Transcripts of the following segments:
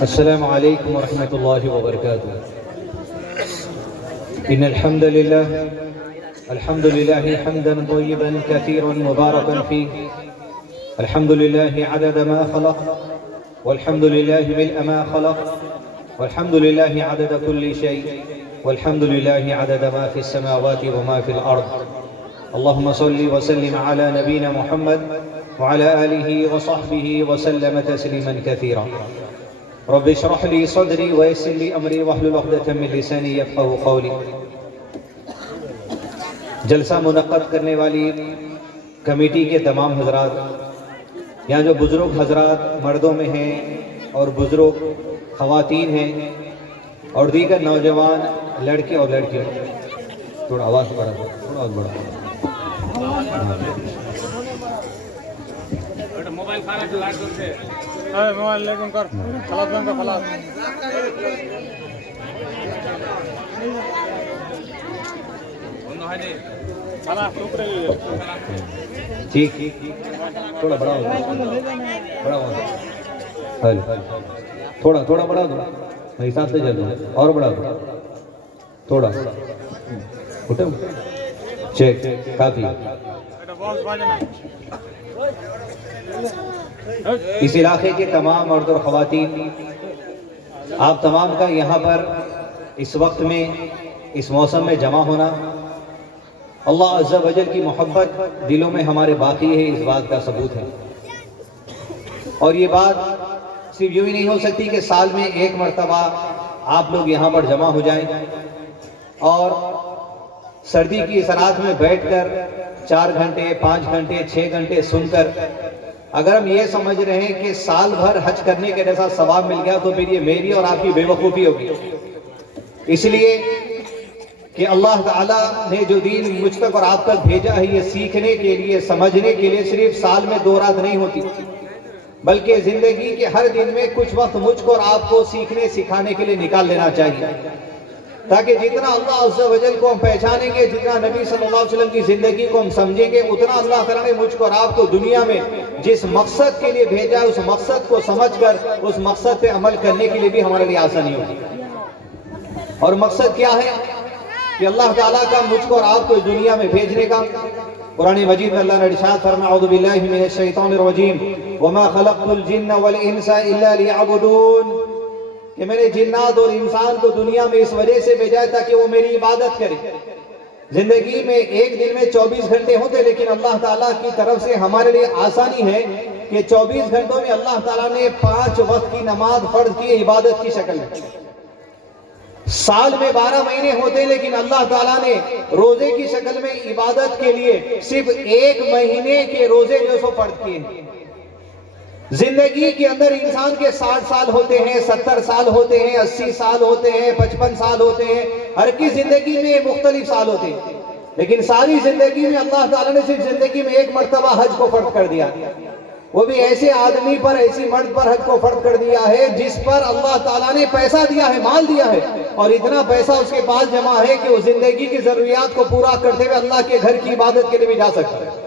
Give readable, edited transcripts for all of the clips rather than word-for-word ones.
السلام علیکم ورحمۃ اللہ وبرکاتہ. ان الحمد للہ حمدا طیبا کثیرا مبارکا فیہ. الحمد للہ عدد ما خلق والحمد للہ ملء ما خلق والحمد للہ عدد كل شیء والحمد للہ عدد ما فی السماوات وما فی الارض. اللهم صل وسلم على نبينا محمد وعلى آله وصحبه وسلم تسليما كثيرا. رب اشرح لي صدري ويسر لي أمري واحلل عقدة من لساني يفقهوا قولي. جلسہ منعقد کرنے والی کمیٹی کے تمام حضرات، یہاں جو بزرگ حضرات مردوں میں ہیں اور بزرگ خواتین ہیں اور دیگر نوجوان لڑکے اور لڑکیاں، تھوڑا آواز بڑھا، تھوڑا آواز بڑھا. موبائل کھانا کے لائٹ کرتے ہیں، موبائل لے کر خلاص بن کا خلاص. ٹھیک، تھوڑا بڑا ہو، بڑا ہو، تھوڑا تھوڑا بڑا دو، میں حساب سے چل رہا ہوں، اور بڑا دو تھوڑا. اٹھو، چیک کافی. اس علاقے کے تمام مرد اور خواتین، آپ تمام کا یہاں پر اس وقت میں اس موسم میں جمع ہونا اللہ عز و جل کی محبت دلوں میں ہمارے باقی ہے، اس بات کا ثبوت ہے. اور یہ بات صرف یوں ہی نہیں ہو سکتی کہ سال میں ایک مرتبہ آپ لوگ یہاں پر جمع ہو جائیں اور سردی کی اس رات میں بیٹھ کر 4 گھنٹے 5 گھنٹے 6 گھنٹے سن کر اگر ہم یہ سمجھ رہے ہیں کہ سال بھر حج کرنے کے جیسا ثواب مل گیا تو پھر یہ میری اور آپ کی بے وقوفی ہوگی. اس لیے کہ اللہ تعالیٰ نے جو دین مجھ تک اور آپ تک بھیجا ہے یہ سیکھنے کے لیے، سمجھنے کے لیے صرف سال میں 2 رات نہیں ہوتی، بلکہ زندگی کے ہر دن میں کچھ وقت مجھ کو اور آپ کو سیکھنے سکھانے کے لیے نکال لینا چاہیے، تاکہ جتنا اللہ عز و جل کو ہم پہچانیں گے، جتنا نبی صلی اللہ علیہ وسلم کی زندگی کو ہم سمجھیں گے، اتنا اللہ تعالیٰ نے مجھ کو اور آپ کو دنیا میں جس مقصد کے لیے بھیجا اس مقصد کو سمجھ کر اس مقصد پہ عمل کرنے کے لیے بھی ہمارے لیے آسانی ہوگی. اور مقصد کیا ہے کہ اللہ تعالیٰ کا مجھ کو اور آپ کو اس دنیا میں بھیجنے کا. قرآن مجید میں اللہ نے ارشاد فرمایا اعوذ باللہ من الشیطان الرجیم وما خلقت الجن والانس الا لیعبدون، کہ میں نے جنات اور انسان کو دنیا میں اس وجہ سے بھیجا ہے تاکہ وہ میری عبادت کرے. زندگی میں ایک دن میں 24 گھنٹے ہوتے، لیکن اللہ تعالیٰ کی طرف سے ہمارے لیے آسانی ہے کہ 24 گھنٹوں میں اللہ تعالیٰ نے 5 وقت کی نماز فرض کی عبادت کی شکل میں. سال میں 12 مہینے ہوتے لیکن اللہ تعالیٰ نے روزے کی شکل میں عبادت کے لیے صرف 1 مہینے کے روزے جو سو فرض کیے ہیں. زندگی کے اندر انسان کے 60 سال ہوتے ہیں، 70 سال ہوتے ہیں، 80 سال ہوتے ہیں، 55 سال ہوتے ہیں، ہر کی زندگی میں مختلف سال ہوتے ہیں، لیکن ساری زندگی میں اللہ تعالیٰ نے صرف زندگی میں 1 مرتبہ حج کو فرض کر دیا، وہ بھی ایسے آدمی پر، ایسی مرد پر حج کو فرض کر دیا ہے جس پر اللہ تعالیٰ نے پیسہ دیا ہے، مال دیا ہے، اور اتنا پیسہ اس کے پاس جمع ہے کہ وہ زندگی کی ضروریات کو پورا کرتے ہوئے اللہ کے گھر کی عبادت کے لیے بھی جا سکتا ہے.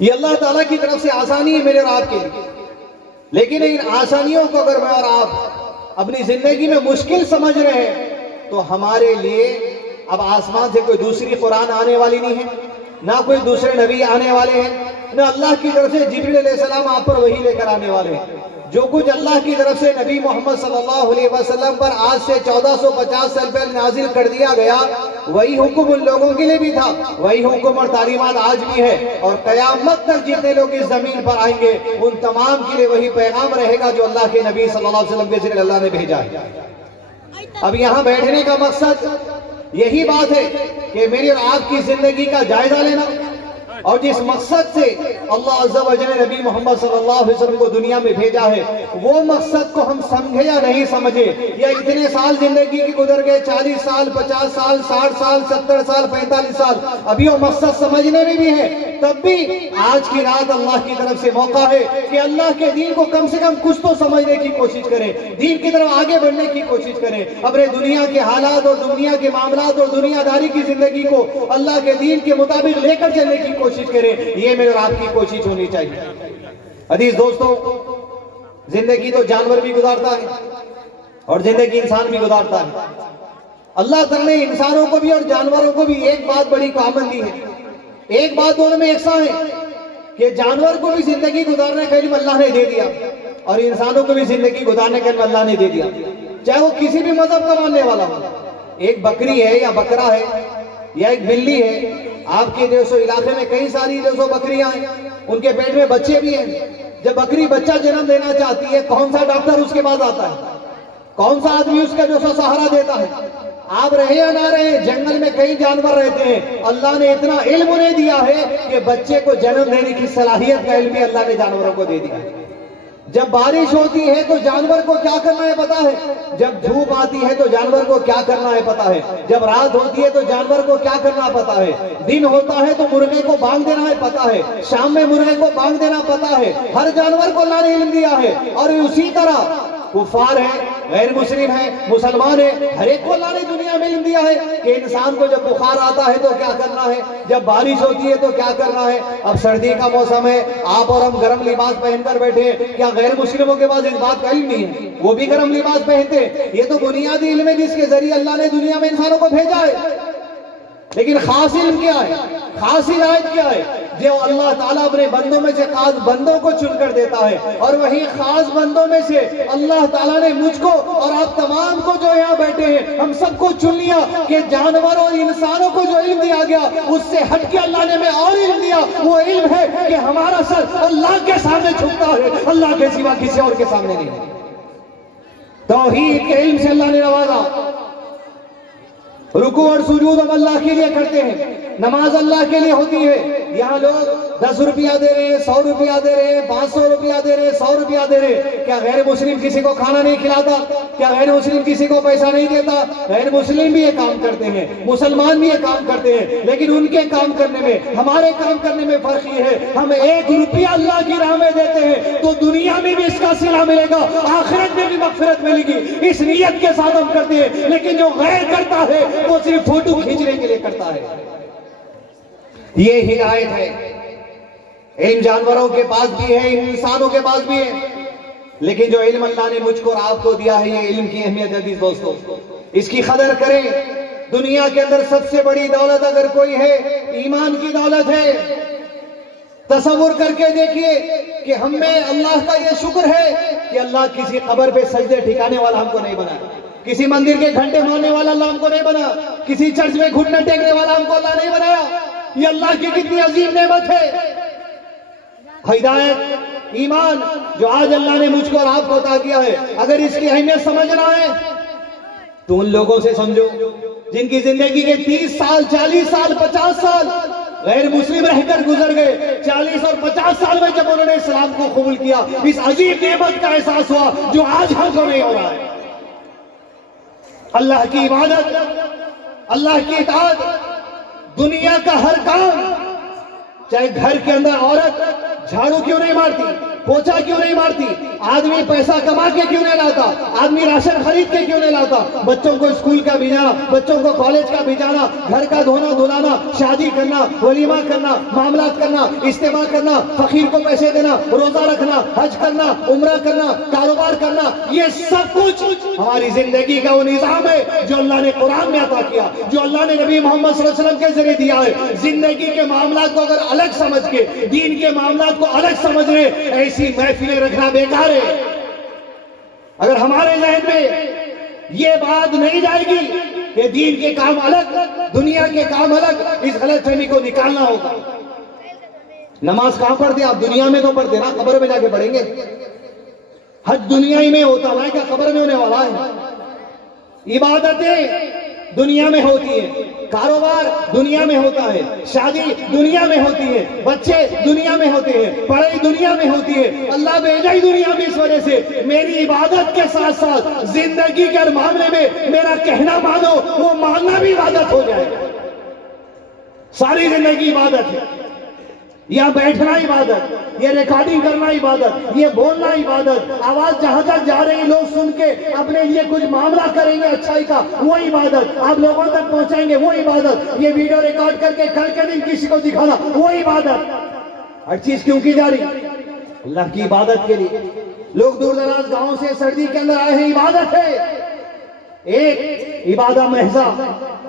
یہ اللہ تعالیٰ کی طرف سے آسانی ہے میرے اور آپ کے لیے، لیکن ان آسانیوں کو اگر میں اور آپ اپنی زندگی میں مشکل سمجھ رہے ہیں تو ہمارے لیے اب آسمان سے کوئی دوسری قرآن آنے والی نہیں ہے، نہ کوئی دوسرے نبی آنے والے ہیں، نہ اللہ کی طرف سے جبریل علیہ السلام آپ پر وحی لے کر آنے والے ہیں. جو کچھ اللہ کی طرف سے نبی محمد صلی اللہ علیہ وسلم پر آج سے 1450 سال پہلے نازل کر دیا گیا، وہی حکم ان لوگوں کے لیے بھی تھا، وہی حکم اور تعلیمات آج بھی ہے، اور قیامت تک جتنے لوگ اس زمین پر آئیں گے ان تمام کے لیے وہی پیغام رہے گا جو اللہ کے نبی صلی اللہ علیہ وسلم کے ذریعے اللہ نے بھیجا ہے. اب یہاں بیٹھنے کا مقصد یہی بات ہے کہ میری اور آپ کی زندگی کا جائزہ لینا، اور جس مقصد سے اللہ عز و جل نے نبی محمد صلی اللہ علیہ وسلم کو دنیا میں بھیجا ہے وہ مقصد کو ہم سمجھے یا نہیں سمجھے، یا اتنے سال زندگی کی گزر گئے، 40 سال 50 سال 60 سال 70 سال 45 سال، ابھی وہ مقصد سمجھنے میں بھی ہے، تب بھی آج کی رات اللہ کی طرف سے موقع ہے کہ اللہ کے دین کو کم سے کم کچھ تو سمجھنے کی کوشش کریں، دین کی طرف آگے بڑھنے کی کوشش کریں، اپنے دنیا کے حالات اور دنیا کے معاملات اور دنیا داری کی زندگی کو اللہ کے دین کے مطابق لے کر چلنے کی کوشش کریں. یہ میرے اور آپ کی کوشش ہونی چاہیے. عزیز دوستو، زندگی تو جانور بھی گزارتا ہے اور زندگی انسان بھی گزارتا ہے. اللہ تعالیٰ نے انسانوں کو بھی اور جانوروں کو بھی ایک بات بڑی کامن دی ہے. ایک بات دونوں میں یکساں ہے کہ جانور کو بھی زندگی گزارنے کا علم اللہ نے دے دیا اور انسانوں کو بھی زندگی گزارنے کا علم اللہ نے دے دیا, چاہے وہ کسی بھی مذہب کا ماننے والا ہو. ایک بکری ہے یا بکرا ہے یا ایک بلی ہے, آپ کے جو سو علاقے میں کئی ساری جو سو بکریاں ہیں, ان کے پیٹ میں بچے بھی ہیں. جب بکری بچہ جنم دینا چاہتی ہے, کون سا ڈاکٹر اس کے پاس آتا ہے؟ کون سا آدمی اس کا جو سو سہارا دیتا ہے؟ آپ رہے یا نہ رہے, جنگل میں کئی جانور رہتے ہیں, اللہ نے اتنا علم انہیں دیا ہے کہ بچے کو جنم دینے کی صلاحیت کا علم بھی اللہ نے جانوروں کو دے دیا. جب بارش ہوتی ہے تو جانور کو کیا کرنا ہے پتا ہے, جب دھوپ آتی ہے تو جانور کو کیا کرنا ہے پتا ہے, جب رات ہوتی ہے تو جانور کو کیا کرنا پتا ہے, دن ہوتا ہے تو مرغے کو بانگ دینا ہے پتا ہے, شام میں مرغے کو بانگ دینا پتا ہے. ہر جانور کو اللہ نے علم دیا ہے. اور اسی طرح کفار ہیں, غیر مسلم ہیں, مسلمان ہیں, ہر ایک کو اللہ نے دنیا میں علم دیا ہے کہ انسان کو جب بخار آتا ہے تو کیا کرنا ہے, جب بارش ہوتی ہے تو کیا کرنا ہے. اب سردی کا موسم ہے, آپ اور ہم گرم لباس پہن کر بیٹھے, کیا غیر مسلموں کے پاس اس بات کا علم نہیں ہے؟ وہ بھی گرم لباس پہنتے ہیں. یہ تو بنیادی علم ہے جس کے ذریعے اللہ نے دنیا میں انسانوں کو بھیجا ہے. لیکن خاص علم کیا ہے, خاص ہدایت کیا ہے؟ جو اللہ تعالیٰ اپنے بندوں میں سے خاص بندوں کو چن کر دیتا ہے, اور وہی خاص بندوں میں سے اللہ تعالیٰ نے مجھ کو اور آپ تمام کو جو یہاں بیٹھے ہیں ہم سب کو چن لیا کہ جانور اور انسانوں کو جو علم دیا گیا اس سے ہٹ کے اللہ نے ہمیں اور علم دیا. وہ علم ہے کہ ہمارا سر اللہ کے سامنے جھکتا ہے, اللہ کے سوا کسی اور کے سامنے نہیں. توحید کے علم سے اللہ نے نوازا. رکوع اور سجود ہم اللہ کے لیے کرتے ہیں, نماز اللہ کے لیے ہوتی ہے. یہاں لوگ 10 روپیہ دے رہے ہیں, 100 روپیہ دے رہے ہیں, 500 روپیہ دے رہے ہیں, 100 روپیہ دے رہے ہیں. کیا غیر مسلم کسی کو کھانا نہیں کھلاتا؟ کیا غیر مسلم کسی کو پیسہ نہیں دیتا؟ غیر مسلم بھی یہ کام کرتے ہیں, مسلمان بھی یہ کام کرتے ہیں, لیکن ان کے کام کرنے میں ہمارے کام کرنے میں فرق یہ ہے, ہم 1 روپیہ اللہ کی راہ میں دیتے ہیں تو دنیا میں بھی اس کا صلہ ملے گا, آخرت میں بھی مغفرت ملے گی. اس نیت کے ساتھ ہم کرتے ہیں. لیکن جو غیر کرتا ہے وہ صرف فوٹو کھینچنے کے لیے کرتا ہے. یہ ہدایت ہے. علم جانوروں کے پاس بھی ہے, انسانوں کے پاس بھی ہے, لیکن جو علم اللہ نے مجھ کو اور آپ کو دیا ہے, یہ علم کی اہمیت عزیز دوستو, اس کی قدر کریں. دنیا کے اندر سب سے بڑی دولت اگر کوئی ہے, ایمان کی دولت ہے. تصور کر کے دیکھیے کہ ہم میں اللہ کا یہ شکر ہے کہ اللہ کسی قبر پہ سجدے ٹھکانے والا ہم کو نہیں بنا, کسی مندر کے گھنٹے مارنے والا اللہ ہم کو نہیں بنا, کسی چرچ میں گھٹنے ٹیکنے والا ہم کو اللہ نہیں بنایا. یہ اللہ کی کتنی عظیم نعمت ہے. ہدایت, ایمان جو آج اللہ نے مجھ کو اور آپ کو عطا کیا ہے, اگر اس کی اہمیت سمجھنا ہے تو ان لوگوں سے سمجھو جن کی زندگی کے 30 سال 40 سال 50 سال غیر مسلم رہ کر گزر گئے. 40 اور 50 سال میں جب انہوں نے اسلام کو قبول کیا, اس عظیم نعمت کا احساس ہوا جو آج ہم کو نہیں ہو رہا ہے. اللہ کی عبادت, اللہ کی اطاعت, دنیا کا ہر کام, چاہے گھر کے اندر عورت جھاڑو کیوں نہیں مارتی, پوچھا کیوں نہیں مارتی, آدمی پیسہ کما کے کیوں نہیں لاتا, آدمی راشن خرید کے کیوں نہیں لاتا, بچوں کو اسکول کا بھیجانا, بچوں کو کالج کا بھیجانا, گھر کا دھونا دھلانا, شادی کرنا, ولیمہ کرنا, معاملات کرنا, اجتماع کرنا, فقیر کو پیسے دینا, روزہ رکھنا, حج کرنا, عمرہ کرنا, کاروبار کرنا, یہ سب کچھ ہماری زندگی کا وہ نظام ہے جو اللہ نے قرآن میں عطا کیا, جو اللہ نے نبی محمد صلی اللہ علیہ وسلم کے ذریعے دیا ہے. زندگی کے معاملات کو اگر الگ سمجھ کے, دین کے معاملات کو الگ سمجھ رہے, ایسی محفلیں رکھنا بیکار ہے. اگر ہمارے ذہن میں یہ بات نہیں جائے گی کہ دین کے کام الگ, دنیا کے کام الگ, اس غلط فہمی کو نکالنا ہوگا. نماز کہاں پڑھتے ہیں آپ؟ دنیا میں تو پڑھتے نا, قبر میں جا کے پڑھیں گے. حج دنیا ہی میں ہوتا ہے, کیا قبر میں ہونے والا ہے؟ عبادتیں دنیا میں ہوتی ہیں, کاروبار دنیا میں ہوتا ہے, شادی دنیا میں ہوتی ہے, بچے دنیا میں ہوتے ہیں, پڑھائی دنیا میں ہوتی ہے. اللہ بھیجا ہی دنیا میں اس وجہ سے میری عبادت کے ساتھ ساتھ زندگی کے ہر معاملے میں میرا کہنا مانو, وہ ماننا بھی عبادت ہو جائے. ساری زندگی عبادت ہے. یہ بیٹھنا عبادت, یہ ریکارڈنگ کرنا عبادت, یہ بولنا عبادت, آواز جہاں تک جا رہی لوگ سن کے اپنے لیے کچھ معاملہ کریں گے اچھائی کا, وہ عبادت, آپ لوگوں تک پہنچائیں گے وہ عبادت, یہ ویڈیو ریکارڈ کر کے کل کے دن کسی کو دکھانا وہ عبادت. ہر چیز کیوں کی جا رہی؟ اللہ کی عبادت کے لیے لوگ دور دراز گاؤں سے سردی کے اندر آئے ہیں، عبادت ہے، ایک عبادت محضہ،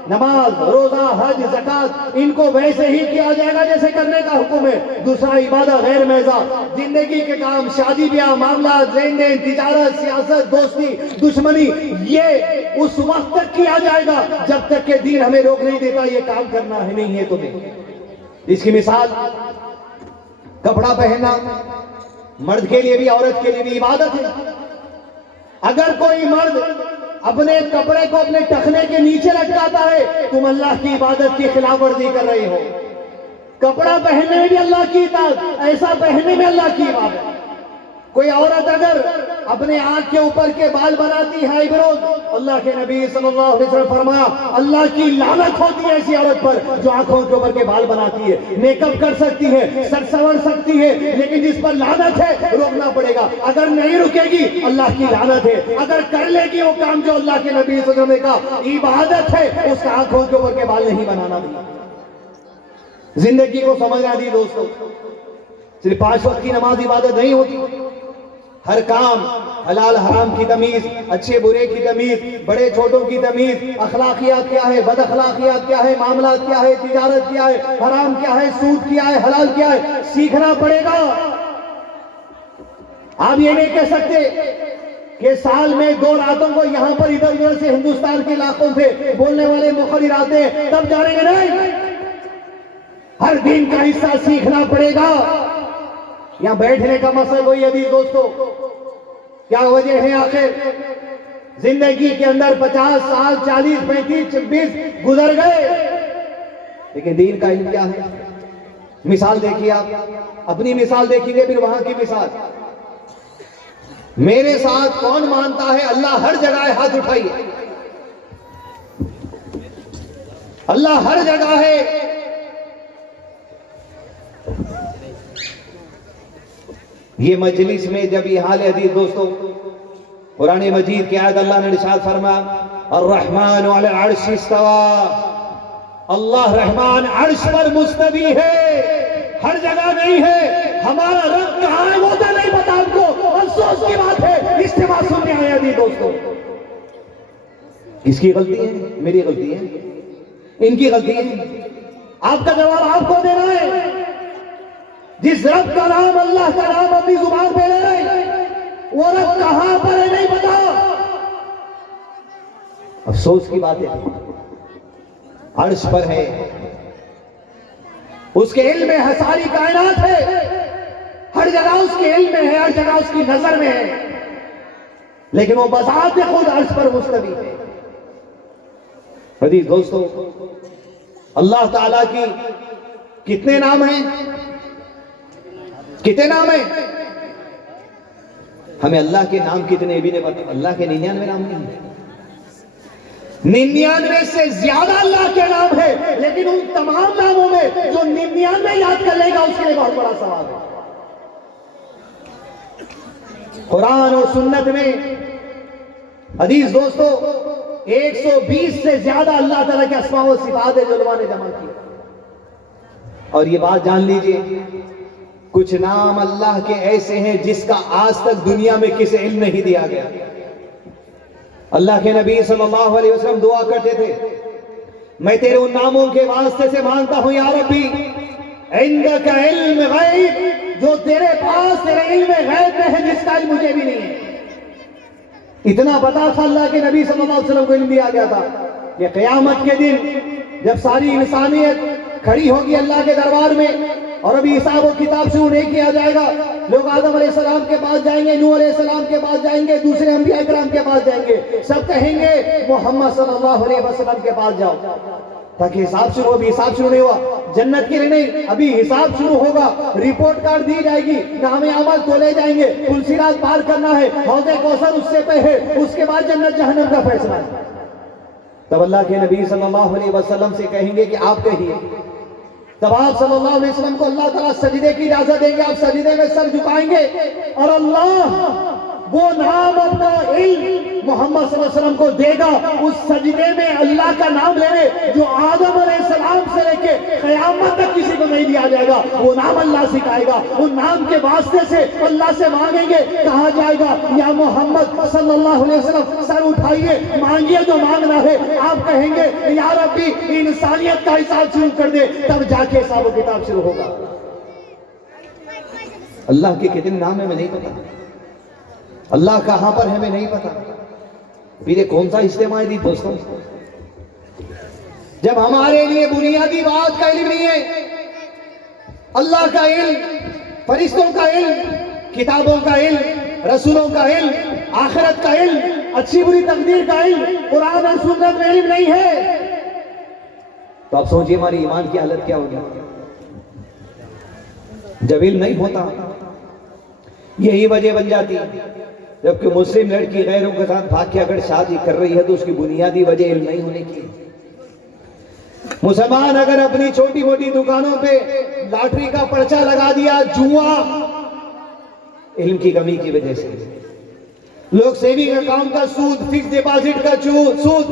نماز، روزہ، حج، زکات، ان کو ویسے ہی کیا جائے گا جیسے کرنے کا حکم ہے۔ دوسرا عبادت غیر محضہ، زندگی کے کام، شادی بیاہ، معاملات، لین دین، تجارت، سیاست، دوستی، دشمنی، یہ اس وقت تک کیا جائے گا جب تک کہ دین ہمیں روک نہیں دیتا یہ کام کرنا ہے نہیں ہے تمہیں۔ اس کی مثال کپڑا پہننا، مرد کے لیے بھی عورت کے لیے بھی عبادت ہے۔ اگر کوئی مرد اپنے کپڑے کو اپنے ٹخنے کے نیچے لٹکاتا ہے، تم اللہ کی عبادت کی خلاف ورزی کر رہے ہو۔ کپڑا پہننے میں بھی اللہ کی اطاعت، ایسا پہننے میں اللہ کی عبادت۔ کوئی عورت اگر اپنے آنکھ کے اوپر کے بال بناتی ہے ایبروز، اللہ کے نبی صلی اللہ علیہ وسلم فرمایا اللہ کی لعنت ہوتی ہے ایسی عورت پر جو آنکھوں کے اوپر کے بال بناتی ہے۔ میک اپ کر سکتی ہے، سر سنور سکتی ہے، لیکن جس پر لعنت ہے روکنا پڑے گا۔ اگر نہیں رکے گی اللہ کی لعنت ہے، اگر کر لے گی وہ کام جو اللہ کے نبی صلی اللہ علیہ وسلم نے کہا عبادت ہے، اس کا آنکھوں کے اوپر کے بال نہیں بنانا بھی۔ زندگی کو سمجھنا دی دوستو، صرف 5 وقت کی نماز عبادت نہیں ہوتی، ہر کام حلال حرام کی تمیز، اچھے برے کی تمیز، بڑے چھوٹوں کی تمیز، اخلاقیات کیا ہے، بد اخلاقیات کیا ہے، معاملات کیا ہے، تجارت کیا ہے، حرام کیا ہے، سود کیا ہے، حلال کیا ہے، سیکھنا پڑے گا۔ آپ یہ نہیں کہہ سکتے کہ سال میں 2 راتوں کو یہاں پر ادھر ادھر سے ہندوستان کے علاقوں سے بولنے والے مخرر آتے ہیں تب جانیں گے، نہیں، ہر دین کا حصہ سیکھنا پڑے گا۔ یہاں بیٹھنے کا مقصد وہی عزیز دوستو، کیا وجہ ہے آخر؟ زندگی کے اندر 50 سال، 40، 35، 26 گزر گئے، لیکن دین کا علم کیا ہے؟ مثال دیکھیے، آپ اپنی مثال دیکھیں گے پھر وہاں کی مثال۔ میرے ساتھ کون مانتا ہے اللہ ہر جگہ ہے؟ ہاتھ اٹھائیے۔ اللہ ہر جگہ ہے۔ یہ مجلس میں جب یہ حال ہے عزیز دوستو، قرآن مجید کی آیت اللہ نے ارشاد فرمایا الرحمن علی العرش استوى، اللہ رحمان عرش پر مستوی ہے، ہر جگہ نہیں ہے۔ ہمارا رب کہاں ہے وہ تو نہیں پتا ہم کو، افسوس کی بات ہے۔ اجتماع سننے آئے عزیز دوستو، اس کی غلطی ہے، میری غلطی ہے، ان کی غلطی ہے؟ آپ کا جواب آپ کو دینا ہے۔ جس رب کا نام، اللہ کا نام اپنی زبان پہ لے رہے، وہ رب کہاں پر ہے نہیں پتا۔ افسوس کی بات ہے، عرش پر ہے، اس کے علم میں ساری کائنات ہے، ہر جگہ اس کے علم میں ہے، ہر جگہ اس کی نظر میں ہے، لیکن وہ بذات خود عرش پر مستوی ہے۔ عزیز دوستو، اللہ تعالیٰ کی کتنے نام ہیں؟ کتنے نام ہیں؟ ہمیں اللہ کے نام کتنے بھی نہیں پتا۔ اللہ کے 99 نام نہیں ہیں، 99 سے زیادہ اللہ کے نام ہے، لیکن ان تمام ناموں میں جو 99 یاد کر لے گا اس کے لیے بہت بڑا ثواب ہے۔ قرآن اور سنت میں عزیز دوستو 120 سے زیادہ اللہ تعالیٰ کے اسماء و صفات جو علماء نے جمع کیے، اور یہ بات جان لیجئے کچھ نام اللہ کے ایسے ہیں جس کا آج تک دنیا میں کسی علم نہیں دیا گیا۔ اللہ کے نبی صلی اللہ علیہ وسلم دعا کرتے تھے میں تیرے ان ناموں کے واسطے سے مانگتا ہوں یا ربی عندک علم غیب، جو تیرے پاس تیرے علم غیب میں ہے جس کا علم مجھے بھی نہیں ہے۔ اتنا پتا تھا اللہ کے نبی صلی اللہ علیہ وسلم کو علم دیا گیا تھا کہ قیامت کے دن جب ساری انسانیت کھڑی ہوگی اللہ کے دربار میں اور ابھی حساب و کتاب شروع نہیں کیا جائے گا، لوگ آدم علیہ السلام کے پاس جائیں گے، نوح علیہ السلام کے پاس جائیں گے، دوسرے انبیاء کرام کے پاس جائیں گے، سب کہیں گے محمد صلی اللہ علیہ وسلم کے پاس جاؤ تاکہ حساب شروع ہو۔ ابھی حساب شروع نہیں ہوا، جنت کے لیے نہیں، ابھی حساب شروع ہوگا، رپورٹ کارڈ دی جائے گی، نام اعمال کھولے جائیں گے، پل صراط پار کرنا ہے، حوض کوثر اس سے پہ ہے، اس کے بعد جنت جہنم کا فیصلہ ہے۔ تب اللہ کے نبی صلی اللہ علیہ وسلم سے کہیں گے کہ آپ کہیے، تب آپ صلی اللہ علیہ وسلم کو اللہ تعالیٰ سجدے کی اجازت دیں گے، آپ سجدے میں سر جھکائیں گے اور اللہ وہ نام اپنا علم محمد صلی اللہ علیہ وسلم کو دے گا اس سجدے میں اللہ کا نام لینے جو آدم علیہ السلام سے لے کے قیامت تک کسی کو نہیں دیا جائے گا. وہ نام اللہ سکھائے گا. ان نام کے واسطے سے اللہ سے مانگیں گے. کہا جائے گا یا محمد صلی اللہ علیہ وسلم سر اٹھائیے مانگیے جو مانگنا ہے. آپ کہیں گے یا ربی انسانیت کا حساب شروع کر دے, تب جا کے حساب و کتاب شروع ہوگا. اللہ کے کتنے نام ہے ہمیں نہیں پتا, اللہ کہاں پر ہے ہمیں نہیں پتا. پھر یہ کون سا اجتماع ہے دوستوں جب ہمارے لیے بنیادی بات کا علم نہیں ہے, اللہ کا علم, فرشتوں کا علم, کتابوں کا علم, رسولوں کا علم, آخرت کا علم, اچھی بری تقدیر کا علم, قرآن اور سنت میں علم نہیں ہے, تو آپ سوچئے ہماری ایمان کی حالت کیا ہوگی. جب علم نہیں ہوتا یہی وجہ بن جاتی جبکہ مسلم لڑکی غیروں کے ساتھ بھاگ کے اگر شادی کر رہی ہے تو اس کی بنیادی وجہ علم نہیں ہونے کی. مسلمان اگر اپنی چھوٹی موٹی دکانوں پہ لاٹری کا پرچہ لگا دیا, جوا, علم کی کمی کی وجہ سے. لوگ سیونگ اکاؤنٹ کا سود, فکس ڈپازٹ کا سود,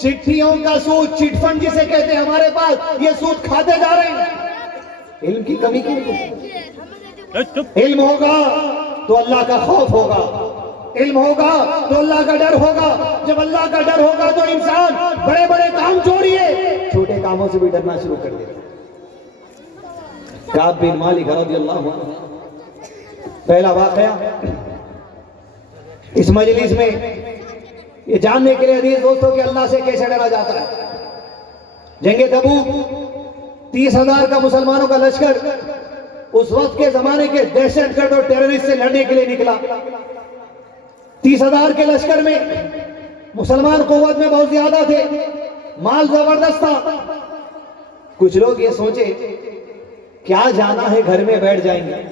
چٹھیوں کا سود, چٹ فنڈ جسے کہتے ہیں ہمارے پاس, یہ سود کھاتے جا رہے ہیں علم کی کمی کی وجہ سے. علم ہوگا تو اللہ کا خوف ہوگا, علم ہوگا تو اللہ کا ڈر ہوگا. جب اللہ کا ڈر ہوگا تو انسان بڑے بڑے کام چھوڑیے چھوٹے کاموں سے بھی ڈرنا شروع کر دے. کعب بن مالک رضی اللہ عنہ, پہلا واقعہ اس مجلس میں یہ جاننے کے لیے عزیز دوستوں کہ اللہ سے کیسے ڈرا جاتا ہے. جنگ تبوک 30,000 کا مسلمانوں کا لشکر اس وقت کے زمانے کے دہشت گرد اور ٹیررسٹ سے لڑنے کے لیے نکلا. 30,000 کے لشکر میں مسلمان قوت میں بہت زیادہ تھے, مال زبردست تھا. کچھ لوگ یہ سوچے کیا جانا ہے, گھر میں بیٹھ جائیں گے.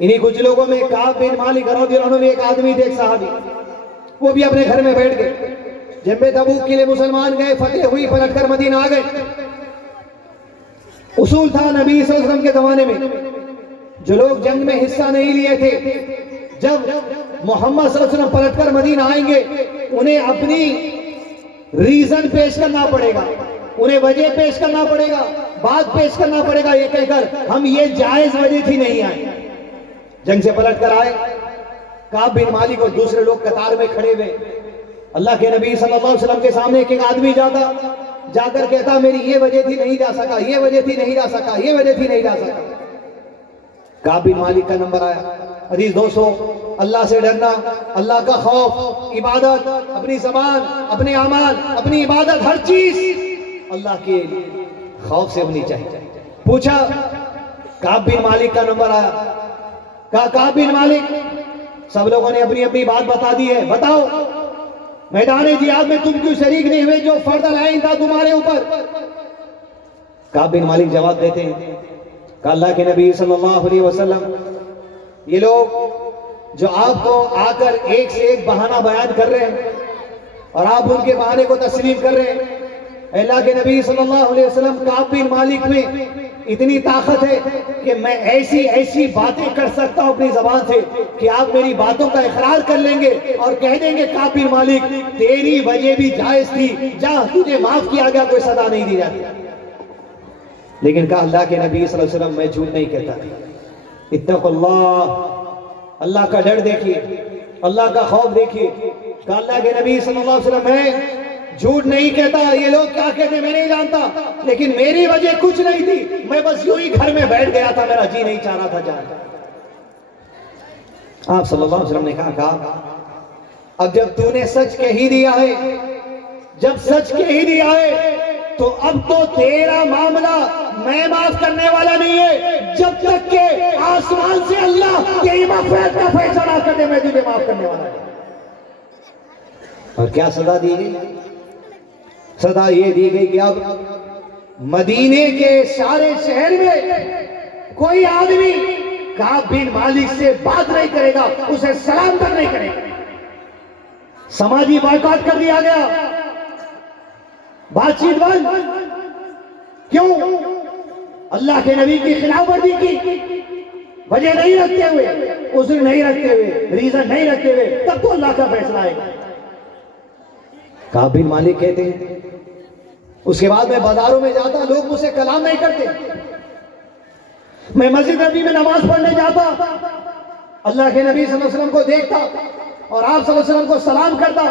انہی کچھ لوگوں میں کعب بن مالک رضی اللہ عنہ میں ایک آدمی تھے, ایک صحابی, وہ بھی اپنے گھر میں بیٹھ گئے. جنگ تبوک کے لیے مسلمان گئے, فتح ہوئی, پلٹ کر مدینہ آ گئے. اصول تھا نبی صلی اللہ علیہ وسلم کے زمانے میں جو لوگ جنگ میں حصہ نہیں لیے تھے, جب محمد صلی اللہ علیہ وسلم پلٹ کر مدینہ آئیں گے انہیں اپنی ریزن پیش کرنا پڑے گا, انہیں وجہ پیش کرنا پڑے گا, بات پیش کرنا پڑے گا, یہ کہہ کر ہم یہ جائز وجہ تھی نہیں آئے. جنگ سے پلٹ کر آئے, کعب بن مالک اور دوسرے لوگ قطار میں کھڑے ہوئے. اللہ کے نبی صلی اللہ علیہ وسلم کے سامنے ایک آدمی جاتا, جا کر کہتا میری یہ وجہ تھی نہیں جا سکا, یہ وجہ تھی نہیں جا سکا, یہ وجہ تھی نہیں جا سکا. کعب بن مالک کا نمبر آیا. عزیز دوستو, اللہ سے ڈرنا, اللہ کا خوف, عبادت, اپنی زبان, اپنے اعمال, اپنی عبادت, ہر چیز اللہ کے خوف سے ہونی چاہیے. پوچھا, کعب بن مالک کا نمبر آیا. کہا کعب بن مالک, سب لوگوں نے اپنی اپنی بات بتا دی ہے, بتاؤ میدان جہاد میں تم کیوں شریک نہیں ہوئے جو فرض العین تھا تمہارے اوپر. کعب بن مالک جواب دیتے ہیں کہ اللہ کے نبی صلی اللہ علیہ وسلم, یہ لوگ جو آپ کو آ کر ایک سے ایک بہانہ بیان کر رہے ہیں اور آپ ان کے بہانے کو تسلیم کر رہے ہیں, اللہ کے نبی صلی اللہ علیہ وسلم, کعب بن مالک میں اتنی طاقت ہے کہ میں ایسی ایسی باتیں کر سکتا ہوں اپنی زبان سے کہ آپ میری باتوں کا اقرار کر لیں گے اور کہہ دیں گے کعب بن مالک تیری وجہ بھی جائز تھی, جا تجھے معاف کیا گیا, کوئی سزا نہیں دی جاتی. لیکن کہا اللہ کے نبی صلی اللہ علیہ وسلم میں جھوٹ نہیں کہتا. اتقوا اللہ, اللہ کا ڈر دیکھیے, اللہ کا خوف دیکھیے. کہا اللہ کے نبی صلی اللہ علیہ وسلم میں جھوٹ نہیں کہتا, یہ لوگ کیا کہتے ہیں میں نہیں جانتا, لیکن میری وجہ کچھ نہیں تھی, میں بس یوں ہی گھر میں بیٹھ گیا تھا, میرا جی نہیں چاہ رہا تھا جانا. آپ صلی اللہ علیہ وسلم نے کہا اب جب تو نے سچ کہہ ہی دیا ہے, جب سچ کہہ ہی دیا ہے تو اب تو تیرا معاملہ میں معاف کرنے والا نہیں ہے, جب تک کہ آسمان سے اللہ تیری مغفرت کا فیصلہ نہ کر دے میں تجھے معاف کرنے والا نہیں. اور کیا سزا دی گئی؟ سزا یہ دی گئی کہ اب مدینے کے سارے شہر میں کوئی آدمی کعب بن مالک سے بات نہیں کرے گا, اسے سلام تک نہیں کرے گا. سماجی بائیکاٹ کر دیا گیا, بات چیت بند. کیوں؟ اللہ کے نبی کی خلاف ورزی کی. وجہ نہیں رکھتے ہوئے، عذر نہیں رکھتے ہوئے، ریزن نہیں رکھتے ہوئے، تب تو اللہ کا فیصلہ آئے گا۔ کعب بن مالک کہتے ہیں اس کے بعد میں بازاروں میں جاتا، لوگ مجھ سے کلام نہیں کرتے، میں مسجد نبی میں نماز پڑھنے جاتا، اللہ کے نبی صلی اللہ علیہ وسلم کو دیکھتا اور آپ صلی اللہ علیہ وسلم کو سلام کرتا،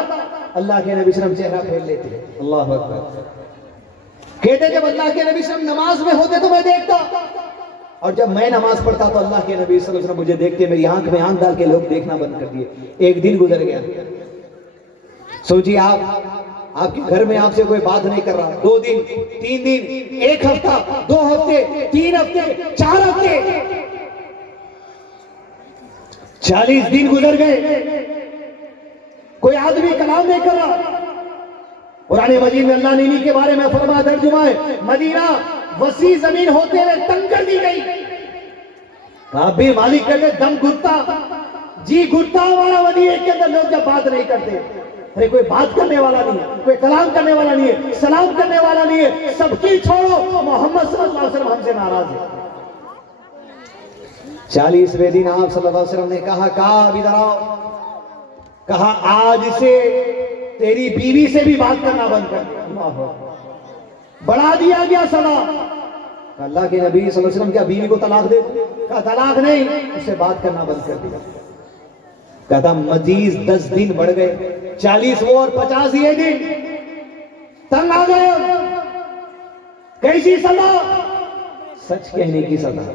اللہ کے نبی صلی اللہ علیہ وسلم چہرہ پھیر لیتے، اللہ اکبر۔ کہتے جب اللہ کے نبی صلی اللہ علیہ وسلم نماز میں ہوتے تو میں دیکھتا، اور جب میں نماز پڑھتا تو اللہ کے نبی صلی اللہ علیہ وسلم مجھے دیکھتے، میری آنکھ میں آنکھ ڈال کے لوگ دیکھنا بند کر دیے۔ ایک دن گزر گیا، سوچیے آپ کے گھر میں آپ سے کوئی بات نہیں کر رہا، 2 دن 3 دن 1 ہفتہ 2 ہفتے 3 ہفتے 4 ہفتے 40 دن گزر گئے، کوئی آدمی کلام نہیں کر رہا۔ قرآن مجید میں اللہ نے انہی کے بارے میں فرمایا، ترجمہ ہے، مدینہ وسیع زمین ہوتے ہوئے تنگ کر دی گئی۔ کعب بن مالک کہتے دم گھٹتا، جی گھٹتا ہمارا مدینے کے اندر، لوگ جب بات نہیں کرتے، ارے کوئی بات کرنے والا نہیں ہے، کوئی کلام کرنے والا نہیں ہے، سلام کرنے والا نہیں ہے، سب کی چھوڑو، محمد صلی اللہ علیہ وسلم ہم سے ناراض ہے۔ 40ویں دن آپ صلی اللہ علیہ وسلم نے کہا، کعب ادھر آؤ، کہا آج سے تیری بیوی سے بھی بات کرنا بند کر دیا۔ بڑھا دیا گیا سزا۔ اللہ کے نبی صلی اللہ علیہ وسلم کیا بیوی کو طلاق دے؟ کہا طلاق نہیں، اس سے بات کرنا بند کر دیا۔ کہتا مزید 10 دن بڑھ گئے، 40 وہ اور 50 یہ دن، تنگ آ گئے۔ کیسی سزا؟ سچ کہنے کی سزا۔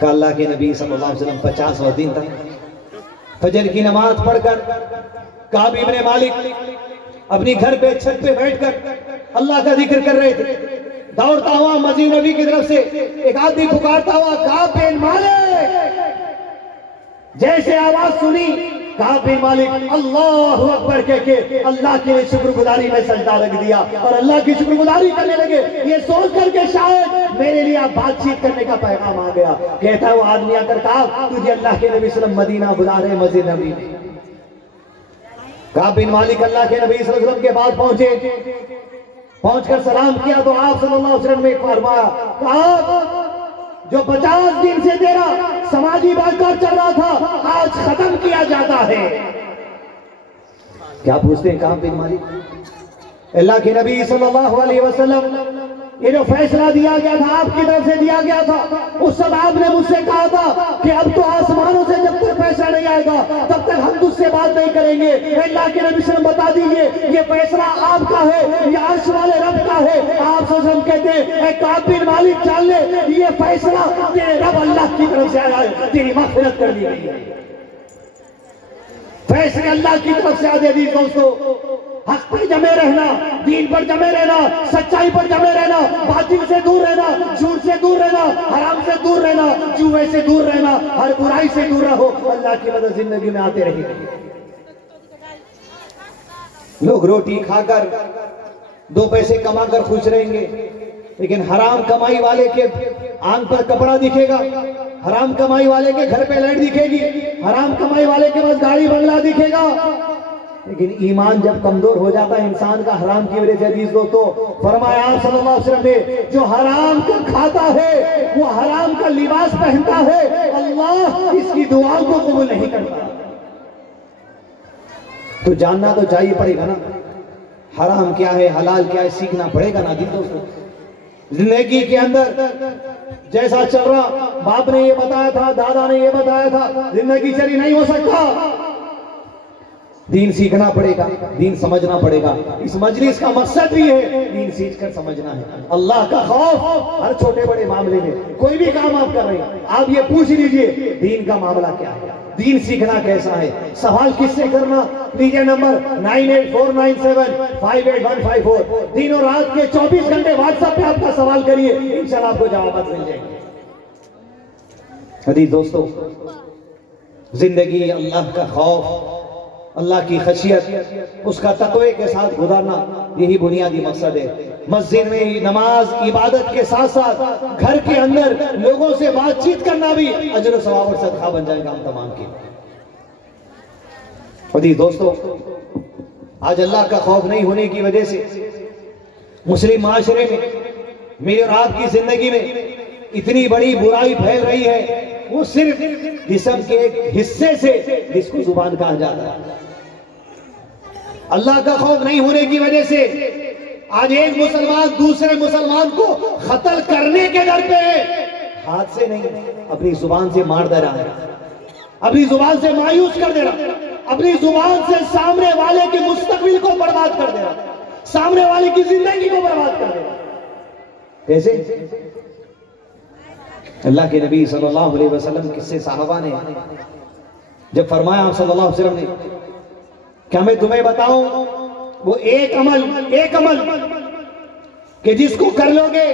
کہ اللہ کے نبی صلی اللہ علیہ وسلم 50واں دن تک فجر کی نماز پڑھ کر کعب بن مالک اپنی گھر پہ چھت پہ بیٹھ کر اللہ کا ذکر کر رہے تھے۔ دوڑتا ہوا مسجد نبی کی طرف سے ایک آدمی پکارتا ہوا، کعب بن مالک۔ جیسے آواز سنی، کعب بن مالک اللہ اکبر کہہ کے اللہ کے شکر گزاری میں سجدہ رکھ دیا اور اللہ کی شکر گزاری کرنے لگے، یہ سوچ کر کے شاید میرے لیے آپ بات چیت کرنے کا پیغام آ گیا۔ کہتا ہے وہ آدمی آ کر، کعب تجھے اللہ کے نبی صلی اللہ علیہ وسلم مدینہ بلا رہے مسجد نبی میں۔ کعب بن مالک اللہ کے نبی صلی اللہ علیہ وسلم کے بعد پہنچ کر سلام کیا تو آپ صلی اللہ علیہ وسلم نے فرمایا، کعب جو 50 دن سے تیرا سماجی بائیکاٹ چل رہا تھا آج ختم کیا جاتا ہے۔ کیا پوچھتے ہیں کعب بن مالک؟ اللہ کے نبی صلی اللہ علیہ وسلم یہ جو فیصلہ دیا گیا تھا آپ کی طرف سے دیا گیا تھا، اس وقت آپ نے مجھ سے کہا تھا کہ اب تو آسمانوں سے جب تک فیصلہ نہیں آئے گا تب تک ہم تجھ سے بات نہیں کریں گے۔ اللہ کے نبی صلی اللہ علیہ وسلم بتا دیجئے یہ فیصلہ آپ کا ہے، یہ عرش والے رب کا ہے۔ آپ صلی اللہ علیہ وسلم کہتے ہیں، اے کعب بن مالک جان لے یہ فیصلہ تیرے رب اللہ کی طرف سے آیا ہے، تیری مغفرت کر دی گئی ہے۔ فیصلے اللہ کی طرف سے آدھے عزیز دوستو، حق پر جمے رہنا، دین پر جمے رہنا، سچائی پر جمے رہنا، باطل سے دور رہنا، جھوٹ سے دور رہنا، حرام سے دور رہنا، جوے سے دور رہنا، ہر برائی سے دور رہو، اللہ کی مدد زندگی میں آتے رہے گی۔ لوگ روٹی کھا کر 2 پیسے کما کر خوش رہیں گے، لیکن حرام کمائی والے کے آنکھ پر کپڑا دکھے گا، حرام کمائی والے کے گھر پہ لائٹ دکھے گی، حرام کمائی والے کے پاس گاڑی بنگلہ دکھے گا، لیکن ایمان جب کمزور ہو جاتا ہے انسان کا حرام کی وجہ سے عزیز دوستو، فرمایا آپ صلی اللہ علیہ وسلم نے جو حرام کا کھاتا ہے وہ حرام کا لباس پہنتا ہے، اللہ اس کی دعا کو قبول نہیں کرتا۔ تو جاننا تو چاہیے پڑے گا نا، حرام کیا ہے حلال کیا ہے سیکھنا پڑے گا نا عزیز دوستو۔ زندگی کے اندر جیسا چل رہا، باپ نے یہ بتایا تھا، دادا نے یہ بتایا تھا، زندگی چلی نہیں ہو سکتا، دین سیکھنا پڑے گا، دین سمجھنا پڑے گا۔ اس مجلس کا مقصد بھی ہے دین سیکھ کر سمجھنا ہے، اللہ کا خوف ہر چھوٹے بڑے معاملے میں، کوئی بھی کام آپ کر رہے ہیں آپ یہ پوچھ لیجئے دین کا معاملہ کیا ہے، دین سیکھنا کیسا ہے۔ سوال کس سے کرنا؟ لیجئے نمبر 9849758154، دن اور رات کے 24 گھنٹے واٹس ایپ پہ آپ کا سوال کریے، انشاءاللہ آپ کو جوابات مل جائیں گے۔ عزیز دوستو، زندگی اللہ کا خوف، اللہ کی خشیت، اس کا تقوی کے ساتھ گزارنا، یہی بنیادی مقصد ہے۔ مسجد میں نماز عبادت کے ساتھ ساتھ گھر کے اندر لوگوں سے بات چیت کرنا بھی اجر و ثواب اور صدقہ بن جائے گا ہم تمام کے۔ عزیز دوستو، آج اللہ کا خوف نہیں ہونے کی وجہ سے مسلم معاشرے میں، میری اور آپ کی زندگی میں اتنی بڑی برائی پھیل رہی ہے وہ صرف جسم کے ایک حصے سے جس کو زبان کہا جاتا ہے. اللہ کا خوف نہیں ہونے کی وجہ سے آج ایک مسلمان دوسرے مسلمان کو قتل کرنے کے ڈر پہ ہاتھ سے نہیں اپنی زبان سے مار دے رہا ہے, اپنی زبان سے مایوس کر دے رہا ہے, اپنی زبان سے سامنے والے کے مستقبل کو برباد کر دے رہا ہے, سامنے والے کی زندگی کو برباد کر دے رہا ہے. کیسے؟ اللہ کے نبی صلی اللہ علیہ وسلم کس سے صحابہ نے جب فرمایا آپ صلی اللہ علیہ وسلم نے کیا میں تمہیں بتاؤں وہ ایک عمل کہ جس کو کر لو گے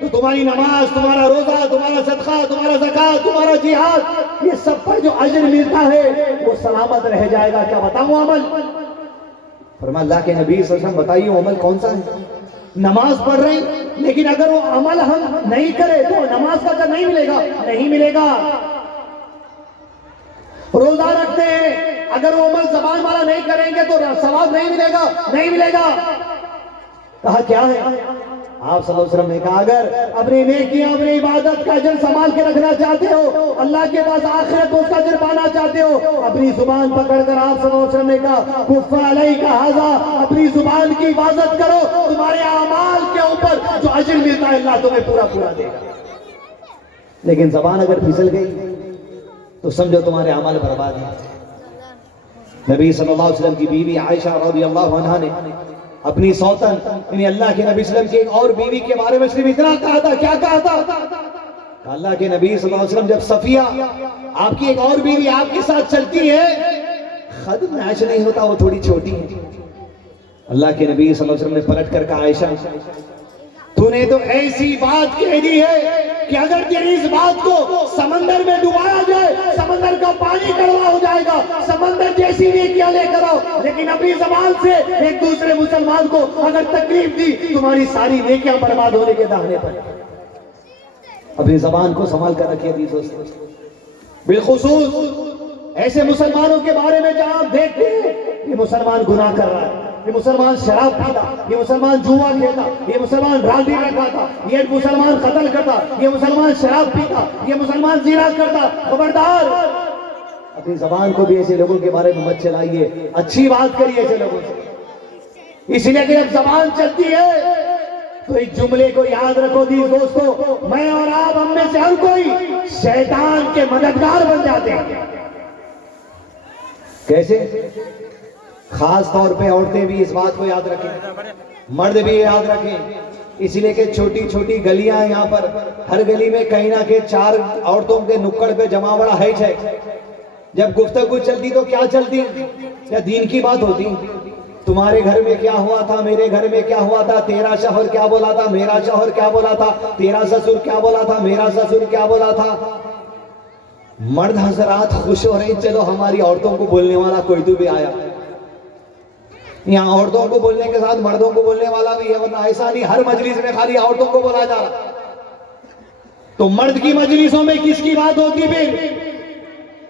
تو تمہاری نماز, تمہارا روزہ, تمہارا صدقہ, تمہارا زکات, تمہارا جہاد, یہ سب پر جو اجر ملتا ہے وہ سلامت رہ جائے گا. کیا بتاؤں عمل؟ فرمایا اللہ کے نبی صلی اللہ علیہ وسلم بتائیے وہ عمل کون سا ہے؟ نماز پڑھ رہے ہیں لیکن اگر وہ عمل ہم نہیں کرے تو نماز کا اجر نہیں ملے گا, نہیں ملے گا. روزہ رکھتے ہیں اگر وہ عمل زبان والا نہیں کریں گے تو ثواب نہیں ملے گا, نہیں ملے گا. کہا کیا ہے؟ آپ صلی اللہ علیہ وسلم نے کہا اگر اپنی نیکیاں اپنی عبادت کا اجر سنبھال کے رکھنا چاہتے ہو, اللہ کے پاس آخرت اس کا اجر پانا چاہتے ہو, اپنی زبان پکڑ کر آپ صلی اللہ علیہ وسلم نے کہا کف علیک ھذا, اپنی زبان کی حفاظت کرو, تمہارے اعمال کے اوپر جو اجر ملتا ہے اللہ تمہیں پورا دے گا. لیکن زبان اگر پھسل گئی تو سمجھو تمہارے اعمال برباد ہیں. نبی صلی اللہ علیہ وسلم کی بیوی عائشہ رضی اللہ عنہا نے اپنی سوتن یعنی اللہ کے نبی صلی اللہ علیہ وسلم کی ایک اور بیوی کے بارے میں صرف اتنا کہا تھا. کیا کہا تھا؟ اللہ کے نبی صلی اللہ علیہ وسلم جب صفیہ آپ کی ایک اور بیوی آپ کے ساتھ چلتی ہے خد میچ نہیں ہوتا, وہ تھوڑی چھوٹی ہے. اللہ کے نبی صلی اللہ علیہ وسلم نے پلٹ کر کہا عائشہ تو نے تو ایسی بات کہہ دی ہے کہ اگر تیری اس بات کو سمندر میں ڈبایا جائے سمندر کا پانی کڑوا ہو جائے گا, سمندر جیسی نیکیاں لے کر آؤ, لیکن اپنی زبان سے ایک دوسرے مسلمان کو اگر تکلیف دی تمہاری ساری نیکیاں برباد ہونے کے دہانے پر. اپنی زبان کو سنبھال کر رکھیے دوستو, بالخصوص ایسے مسلمانوں کے بارے میں جہاں آپ دیکھتے ہیں یہ مسلمان گناہ کر رہا ہے, یہ مسلمان شراب پیتا, یہ مسلمان جوا کھیلتا, یہ مسلمان راندی رکھاتا, یہ مسلمان قتل کرتا, یہ مسلمان شراب پیتا, یہ مسلمان زنا کرتا. خبردار اپنی زبان کو بھی ایسے لوگوں کے بارے میں مت چلائیے, اچھی بات کریے ایسے لوگوں سے. اس لیے کہ جب زبان چلتی ہے تو ایک جملے کو یاد رکھو دوستو, میں اور آپ ہم میں سے ہر کوئی شیطان کے مددگار بن جاتے ہیں. کیسے؟ خاص طور پہ عورتیں بھی اس بات کو یاد رکھیں, مرد بھی یاد رکھیں, اس لیے کہ چھوٹی چھوٹی گلیاں ہیں یہاں پر, ہر گلی میں کہیں نہ کہ 4 عورتوں کے نکڑ پہ جمع بڑا ہے. جب گفتگو چلتی تو کیا چلتی؟ کیا دین کی بات ہوتی؟ تمہارے گھر میں کیا ہوا تھا, میرے گھر میں کیا ہوا تھا, تیرا شوہر کیا بولا تھا, میرا شوہر کیا بولا تھا, تیرا سسر کیا بولا تھا, میرا سسر کیا بولا تھا. مرد حضرات خوش ہو رہے ہیں چلو ہماری عورتوں کو بولنے والا کوئی تو بھی آیا. یہاں عورتوں کو بولنے کے ساتھ مردوں کو بولنے والا بھی ہے, ورنہ ایسا نہیں ہر مجلس میں خالی عورتوں کو بولا جا رہا. تو مرد کی مجلسوں میں کس کی بات ہوتی پھر؟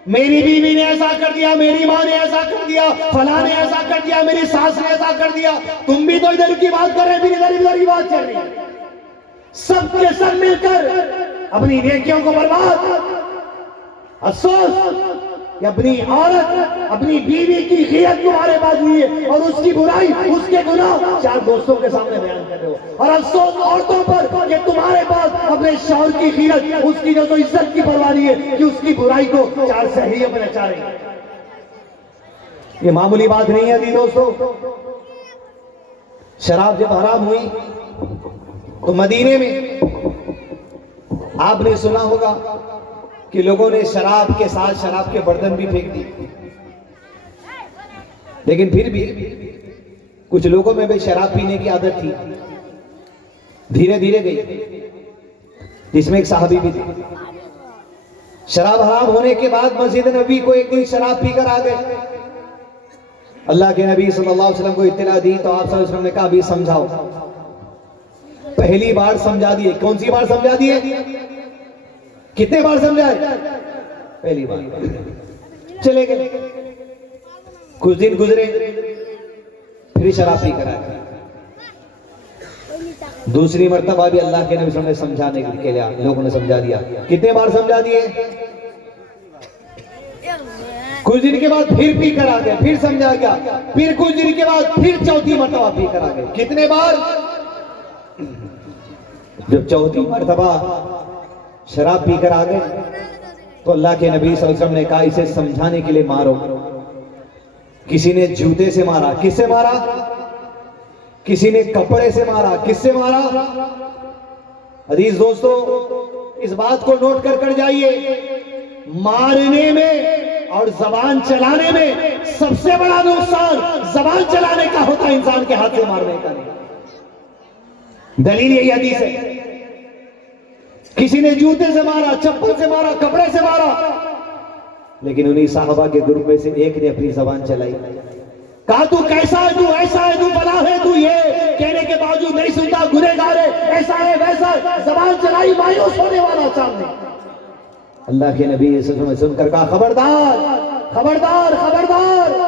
میری بیوی نے ایسا کر دیا, میری ماں نے ایسا کر دیا, فلاں نے ایسا کر دیا, میری ساس نے ایسا کر دیا. تم بھی تو ادھر کی بات کر رہے, بھی ادھر کی بات چل رہی ہے. سب کے سب مل کر اپنی نیکیوں کو برباد. افسوس کہ اپنی عورت اپنی بیوی کی غیرت تمہارے پاس ہوئی ہے اور اس کی برائی اس کے گناہ 4 دوستوں کے سامنے بیان کر رہے ہو. اور افسوس عورتوں پر کہ تمہارے پاس اپنے شوہر کی غیرت اس کی جو تو عزت کی پرواہ نہیں ہے کہ اس کی برائی کو 4 سہیلیاں میں نچا رہی ہیں. یہ معمولی بات نہیں ہے دوستو. شراب جب حرام ہوئی تو مدینے میں آپ نے سنا ہوگا کہ لوگوں نے شراب کے ساتھ شراب کے برتن بھی پھینک دی, لیکن پھر بھی کچھ لوگوں میں بھی شراب پینے کی عادت تھی, دھیرے دھیرے گئی, جس میں ایک صحابی بھی تھے. شراب حرام ہونے کے بعد مسجد نبی کو ایک دن شراب پی کر آ گئے. اللہ کے نبی صلی اللہ علیہ وسلم کو اطلاع دی تو آپ صلی اللہ علیہ وسلم نے کہا بھی سمجھاؤ. پہلی بار سمجھا دیے. کون سی بار سمجھا دیے؟ کتنے بار سمجھائے؟ پہلی بار. چلے گئے, کچھ دن گزرے, پھر شراب پی کر آئے. دوسری مرتبہ بھی اللہ کے نبی صلی اللہ علیہ وسلم نے سمجھانے کے لیے لوگوں نے سمجھا دیا. کتنے بار سمجھا دیے؟ کچھ دن کے بعد پھر پی کر آ گئے, پھر سمجھا گیا, پھر کچھ دن کے بعد پھر چوتھی مرتبہ پی کر آ گئے. کتنے بار؟ جب چوتھی مرتبہ شراب پی کر آ گئے تو اللہ کے نبی صلی اللہ علیہ وسلم نے کہا اسے سمجھانے کے لیے مارو. کسی نے جوتے سے مارا, کس سے مارا؟ کسی نے کپڑے سے مارا, کس سے مارا؟ عزیز دوستو, اس بات کو نوٹ کر جائیے, مارنے میں اور زبان چلانے میں سب سے بڑا نقصان زبان چلانے کا ہوتا ہے, انسان کے ہاتھ سے مارنے کا نہیں. دلیل یہی حدیث ہے. کسی نے جوتے سے مارا, چپل سے مارا, کپڑے سے مارا, لیکن انہی صحابہ کے گروپ میں سے ایک نے اپنی زبان چلائی. کہا تو کیسا ہے, تو ایسا ہے, تو فلاں ہے, تو یہ کہنے کے باوجود نہیں سنتا, گنہگار ہے, ایسا ہے ویسا ہے, زبان چلائی, مایوس ہونے والا سامنے. اللہ کے نبی صلی اللہ علیہ وسلم سن کر کہا خبردار خبردار خبردار,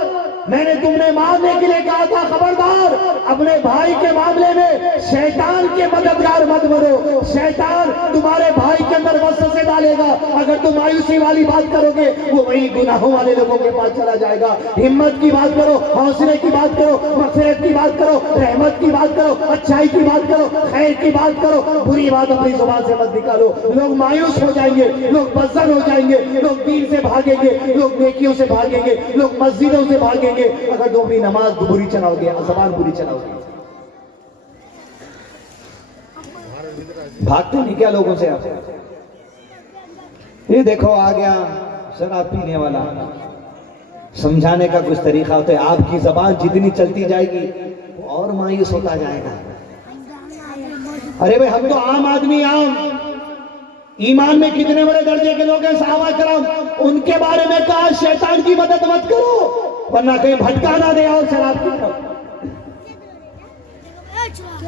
میں نے تم نے مارنے کے لیے کہا تھا, خبردار اپنے بھائی کے معاملے میں شیطان کے مددگار مت بنو. شیطان تمہارے بھائی کے اندر وسوسے ڈالے گا. اگر تم مایوسی والی بات کرو گے وہ وہی گناہوں والے لوگوں کے پاس چلا جائے گا. ہمت کی بات کرو, حوصلے کی بات کرو, مغفرت کی بات کرو, رحمت کی بات کرو, اچھائی کی بات کرو, خیر کی بات کرو. بری بات اپنی زبان سے مت نکالو. لوگ مایوس ہو جائیں گے, لوگ بزدل ہو جائیں گے, لوگ دین سے بھاگیں گے, لوگ نیکیوں سے بھاگیں گے, لوگ مسجدوں سے بھاگیں گے اگر تم اپنی نماز بری چلاؤ گے, زبان بری چلاؤ گے. بھاگتے نہیں کیا لوگوں سے آپ؟ یہ دیکھو آ گیا شراب پینے والا. سمجھانے کا کچھ طریقہ ہوتا ہے, آپ کی زبان جتنی چلتی جائے گی اور مایوس ہوتا جائے گا. ارے بھائی ہم تو عام آدمی, عام ایمان میں کتنے بڑے درجے کے لوگ ہیں صحابہ کرام, ان کے بارے میں کہا شیطان کی مدد مت کرو ورنہ کہیں بھٹکا نہ دے اور شراب کی طرف.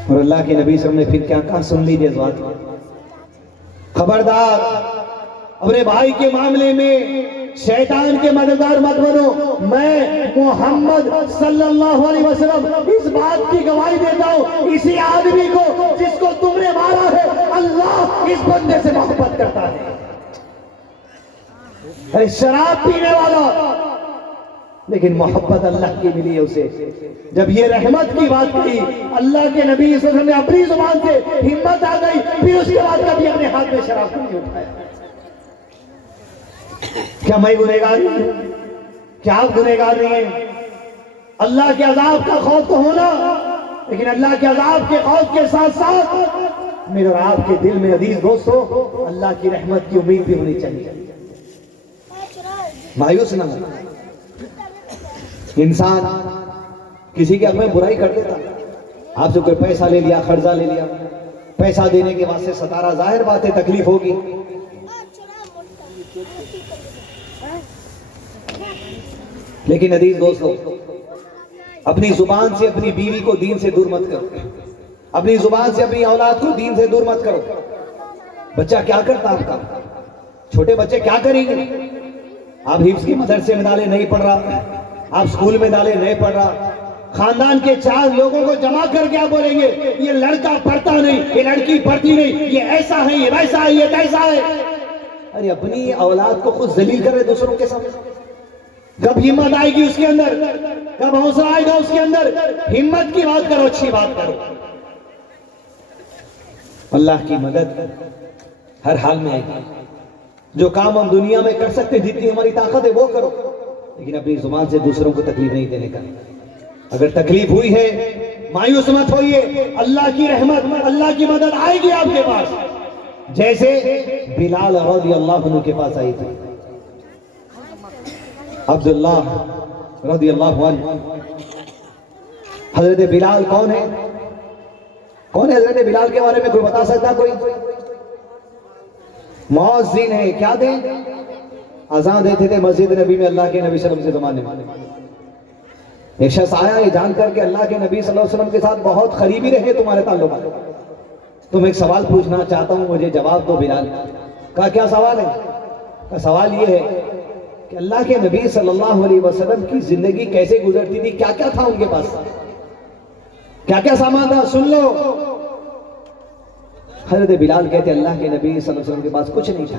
اور اللہ کے نبی صلی اللہ علیہ وسلم نے پھر کیا کہا, سن لیجیے اس بات کو, خبردار اپنے بھائی کے معاملے میں شیطان کے مددگار مت بنو. میں محمد صلی اللہ علیہ وسلم اس بات کی گواہی دیتا ہوں, اسی آدمی کو جس کو تم نے مارا ہے اللہ اس بندے سے محبت کرتا ہے. ارے شراب پینے والا لیکن محبت اللہ کی ملی ہے اسے. جب یہ رحمت کی بات کی اللہ کے نبی صلی اللہ علیہ وسلم نے اپنی زبان سے ہمت آ گئی, پھر اس کے بعد کبھی اپنے ہاتھ میں شراب کو نہیں اٹھایا. کیا میں گنہگار نہیں ہوں؟ کیا آپ گنہگار نہیں ہیں؟ اللہ کے عذاب کا خوف تو ہونا, لیکن اللہ کے عذاب کے خوف کے ساتھ ساتھ میرے اور آپ کے دل میں عزیز دوستو اللہ کی رحمت کی امید بھی ہونی چاہیے. مایوس نہ ہو. انسان کسی کے حق میں برائی کر دیتا, آپ سے کوئی پیسہ لے لیا, قرضہ لے لیا, پیسہ دینے کے واسطے ستارہ, ظاہر بات ہے تکلیف ہوگی. لیکن عزیز دوستو اپنی زبان سے اپنی بیوی کو دین سے دور مت کرو, اپنی زبان سے اپنی اولاد کو دین سے دور مت کرو. بچہ کیا کرتا آپ کا, چھوٹے بچے کیا کریں گے؟ آپ حفظ کی مدرسے میں ڈالے نہیں پڑھ رہا, آپ سکول میں ڈالے نہیں پڑھ رہا, خاندان کے 4 لوگوں کو جمع کر کے آپ بولیں گے یہ لڑکا پڑھتا نہیں, یہ لڑکی پڑھتی نہیں, یہ ایسا ہے, یہ ویسا ہے, یہ کیسا ہے. ارے اپنی اولاد کو خود ذلیل کر رہے دوسروں کے سامنے. کب ہمت آئے گی اس کے اندر, کب حوصلہ آئے گا اس کے اندر؟ ہمت کی بات کرو, اچھی بات کرو. اللہ کی مدد ہر حال میں آئے گی. جو کام ہم دنیا میں کر سکتے, جتنی ہماری طاقت ہے وہ کرو, لیکن اپنی زبان سے دوسروں کو تکلیف نہیں دینے کا. اگر تکلیف ہوئی ہے مایوس مت ہوئیے, اللہ کی رحمت, اللہ کی مدد آئے گی آپ کے پاس. جیسے بلال رضی اللہ عنہ کے پاس آئی تھی. عبداللہ رضی اللہ عنہ, حضرت بلال کون ہے؟ کون ہے حضرت بلال کے بارے میں کوئی بتا سکتا؟ کوئی مؤذن ہے, کیا دیں؟ اذان دیتے تھے مسجد نبی میں اللہ کے نبی صلی اللہ علیہ وسلم کے زمانے میں. ایک شخص آیا یہ جان کر کے اللہ کے نبی صلی اللہ علیہ وسلم کے ساتھ بہت قریبی رہے تمہارے تعلقات, تم ایک سوال پوچھنا چاہتا ہوں, مجھے جواب دو. بلال کہا کیا سوال ہے؟ کہا سوال یہ ہے کہ اللہ کے نبی صلی اللہ علیہ وسلم کی زندگی کیسے گزرتی تھی, کیا کیا تھا ان کے پاس, کیا کیا سامان تھا, سن لو. حضرت بلال کہتے اللہ کے نبی صلی اللہ علیہ وسلم کے پاس کچھ نہیں تھا،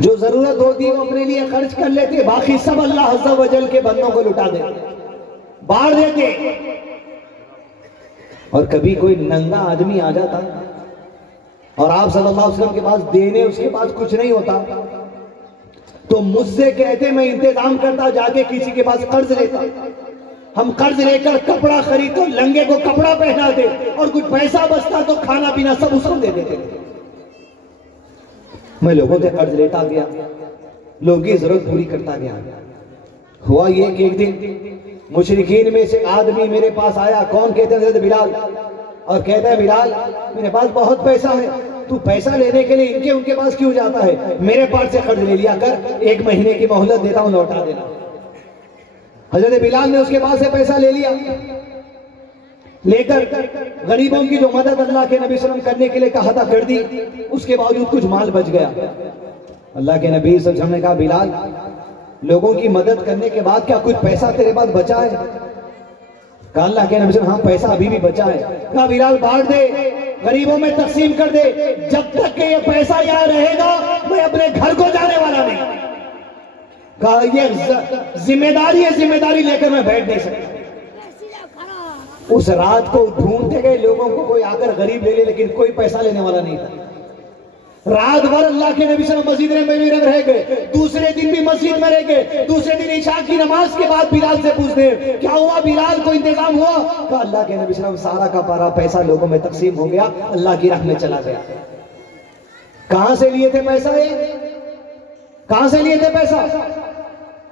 جو ضرورت ہوتی وہ اپنے لیے خرچ کر لیتے، باقی سب اللہ عز و جل کے بندوں کو لٹا دیتے، بانٹ دیتے۔ اور کبھی کوئی ننگا آدمی آ جاتا اور آپ صلی اللہ علیہ وسلم کے پاس دینے اس کے پاس کچھ نہیں ہوتا تو مجھ سے کہتے میں انتظام کرتا، جا کے کسی کے پاس قرض لیتا، ہم قرض لے کر کپڑا خرید تو لنگے کو کپڑا پہنا دے، اور کچھ پیسہ بچتا تو کھانا پینا سب اس کو دے دیتے۔ میں لوگوں سے قرض لیتا گیا، لوگوں کی ضرورت پوری کرتا گیا۔ ہوا یہ کہ ایک دن مشرکین میں سے آدمی میرے پاس آیا، کون کہتے ہیں؟ حضرت بلال، اور کہتا ہے بلال میرے پاس بہت پیسہ ہے، تو پیسہ لینے کے لیے ان کے پاس کیوں جاتا ہے؟ میرے پاس سے قرض لے لیا کر، 1 مہینے کی مہلت دیتا ہوں، لوٹا دینا۔ حضرت بلال نے اس کے پاس سے پیسہ لے لیا، لے کر غریبوں کی جو مدد اللہ کے نبی صلی اللہ علیہ وسلم کرنے کے لیے کہا تھا کر دی، اس کے باوجود کچھ مال بچ گیا۔ اللہ کے نبی صلی اللہ علیہ وسلم نے کہا بلال لوگوں کی مدد کرنے کے بعد کیا کچھ پیسہ تیرے پاس بچا ہے؟ کہا اللہ کے نبی صلی اللہ علیہ وسلم ہاں پیسہ ابھی بھی بچا ہے۔ کہا بلال بانٹ دے، غریبوں میں تقسیم کر دے، جب تک کہ یہ پیسہ یہاں رہے گا میں اپنے گھر کو جانے والا نہیں۔ کہا یہ ذمہ داری لے کر میں بیٹھ نہیں سکتا۔ اس رات کو ڈھونڈتے گئے لوگوں کو، کوئی آ کر غریب لے لے، لیکن کوئی پیسہ لینے والا نہیں تھا۔ رات بھر اللہ کے نبی صلی اللہ علیہ وسلم مسجد میں رہ گئے، دوسرے دن بھی مسجد میں رہ گئے، دوسرے دن عشاء کی نماز کے بعد بلال سے پوچھتے ہیں کیا ہوا بلال، کو انتظام ہوا؟ کہا اللہ کے نبی صلی اللہ علیہ وسلم سارا کا پارا پیسہ لوگوں میں تقسیم ہو گیا، اللہ کی راہ میں چلا گیا۔ کہاں سے لیے تھے پیسہ؟ کہاں سے لیے تھے پیسہ؟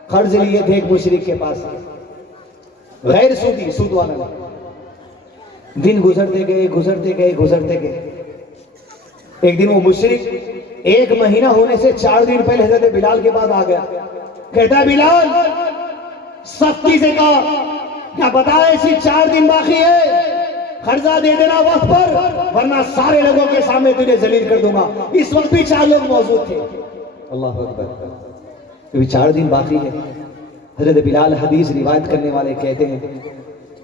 قرض لیے تھے ایک مشرک کے پاس، غیر سودی، سود والا نہیں۔ دن گزرتے گئے، ایک دن وہ مشرک 1 مہینہ ہونے سے 4 دن پہلے حضرت بلال کے پاس آ گیا، کہتا ہے بلال سختی سے کہا کیا بتائے ایسی 4 دن باقی ہے، قرضہ دے دینا وقت پر ورنہ سارے لوگوں کے سامنے تجھے ذلیل کر دوں گا۔ اس وقت بھی 4 لوگ موجود تھے۔ اللہ اکبر، ابھی 4 دن باقی ہے۔ حضرت بلال حدیث روایت کرنے والے کہتے ہیں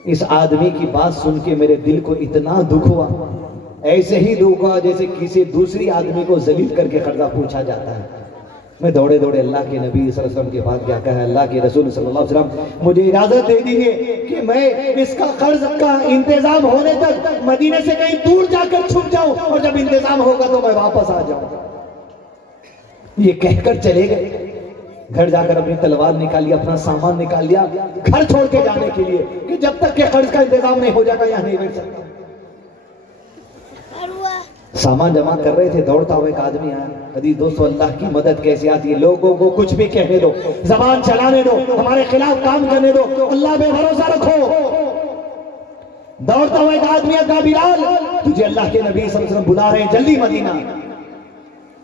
اس آدمی کی بات سن کے میرے دل کو اتنا دکھ ہوا، ایسے ہی دکھ ہوا جیسے کسی دوسری آدمی کو ذلیل کر کے قرضہ پوچھا جاتا ہے۔ میں دوڑے اللہ کے نبی صلی اللہ علیہ وسلم کے پاس کیا کہا اللہ کے رسول صلی اللہ علیہ وسلم مجھے اجازت دے دیجیے کہ میں اس کا قرض کا انتظام ہونے تک مدینے سے کہیں دور جا کر چھپ جاؤں، اور جب انتظام ہوگا تو میں واپس آ جاؤں۔ یہ کہہ کر چلے گئے، گھر جا کر اپنی تلوار نکالی، اپنا سامان نکال لیا گھر چھوڑ کے جانے کے لیے کہ جب تک کہ قرض کا انتظام نہیں ہو جائے گا یہاں نہیں بیٹھ سکتا۔ سامان جمع کر رہے تھے، دوڑتا ہوا ایک آدمی آیا۔ حدیث دوستو اللہ کی مدد کیسے آتی ہے؟ لوگوں کو کچھ بھی کہنے دو، زبان چلانے دو، ہمارے خلاف کام کرنے دو، اللہ پہ بھروسہ رکھو۔ دوڑتا ہوا ایک آدمی کہا بلال تجھے اللہ کے نبی صلی اللہ علیہ وسلم بلا رہے ہیں، جلدی مدینہ۔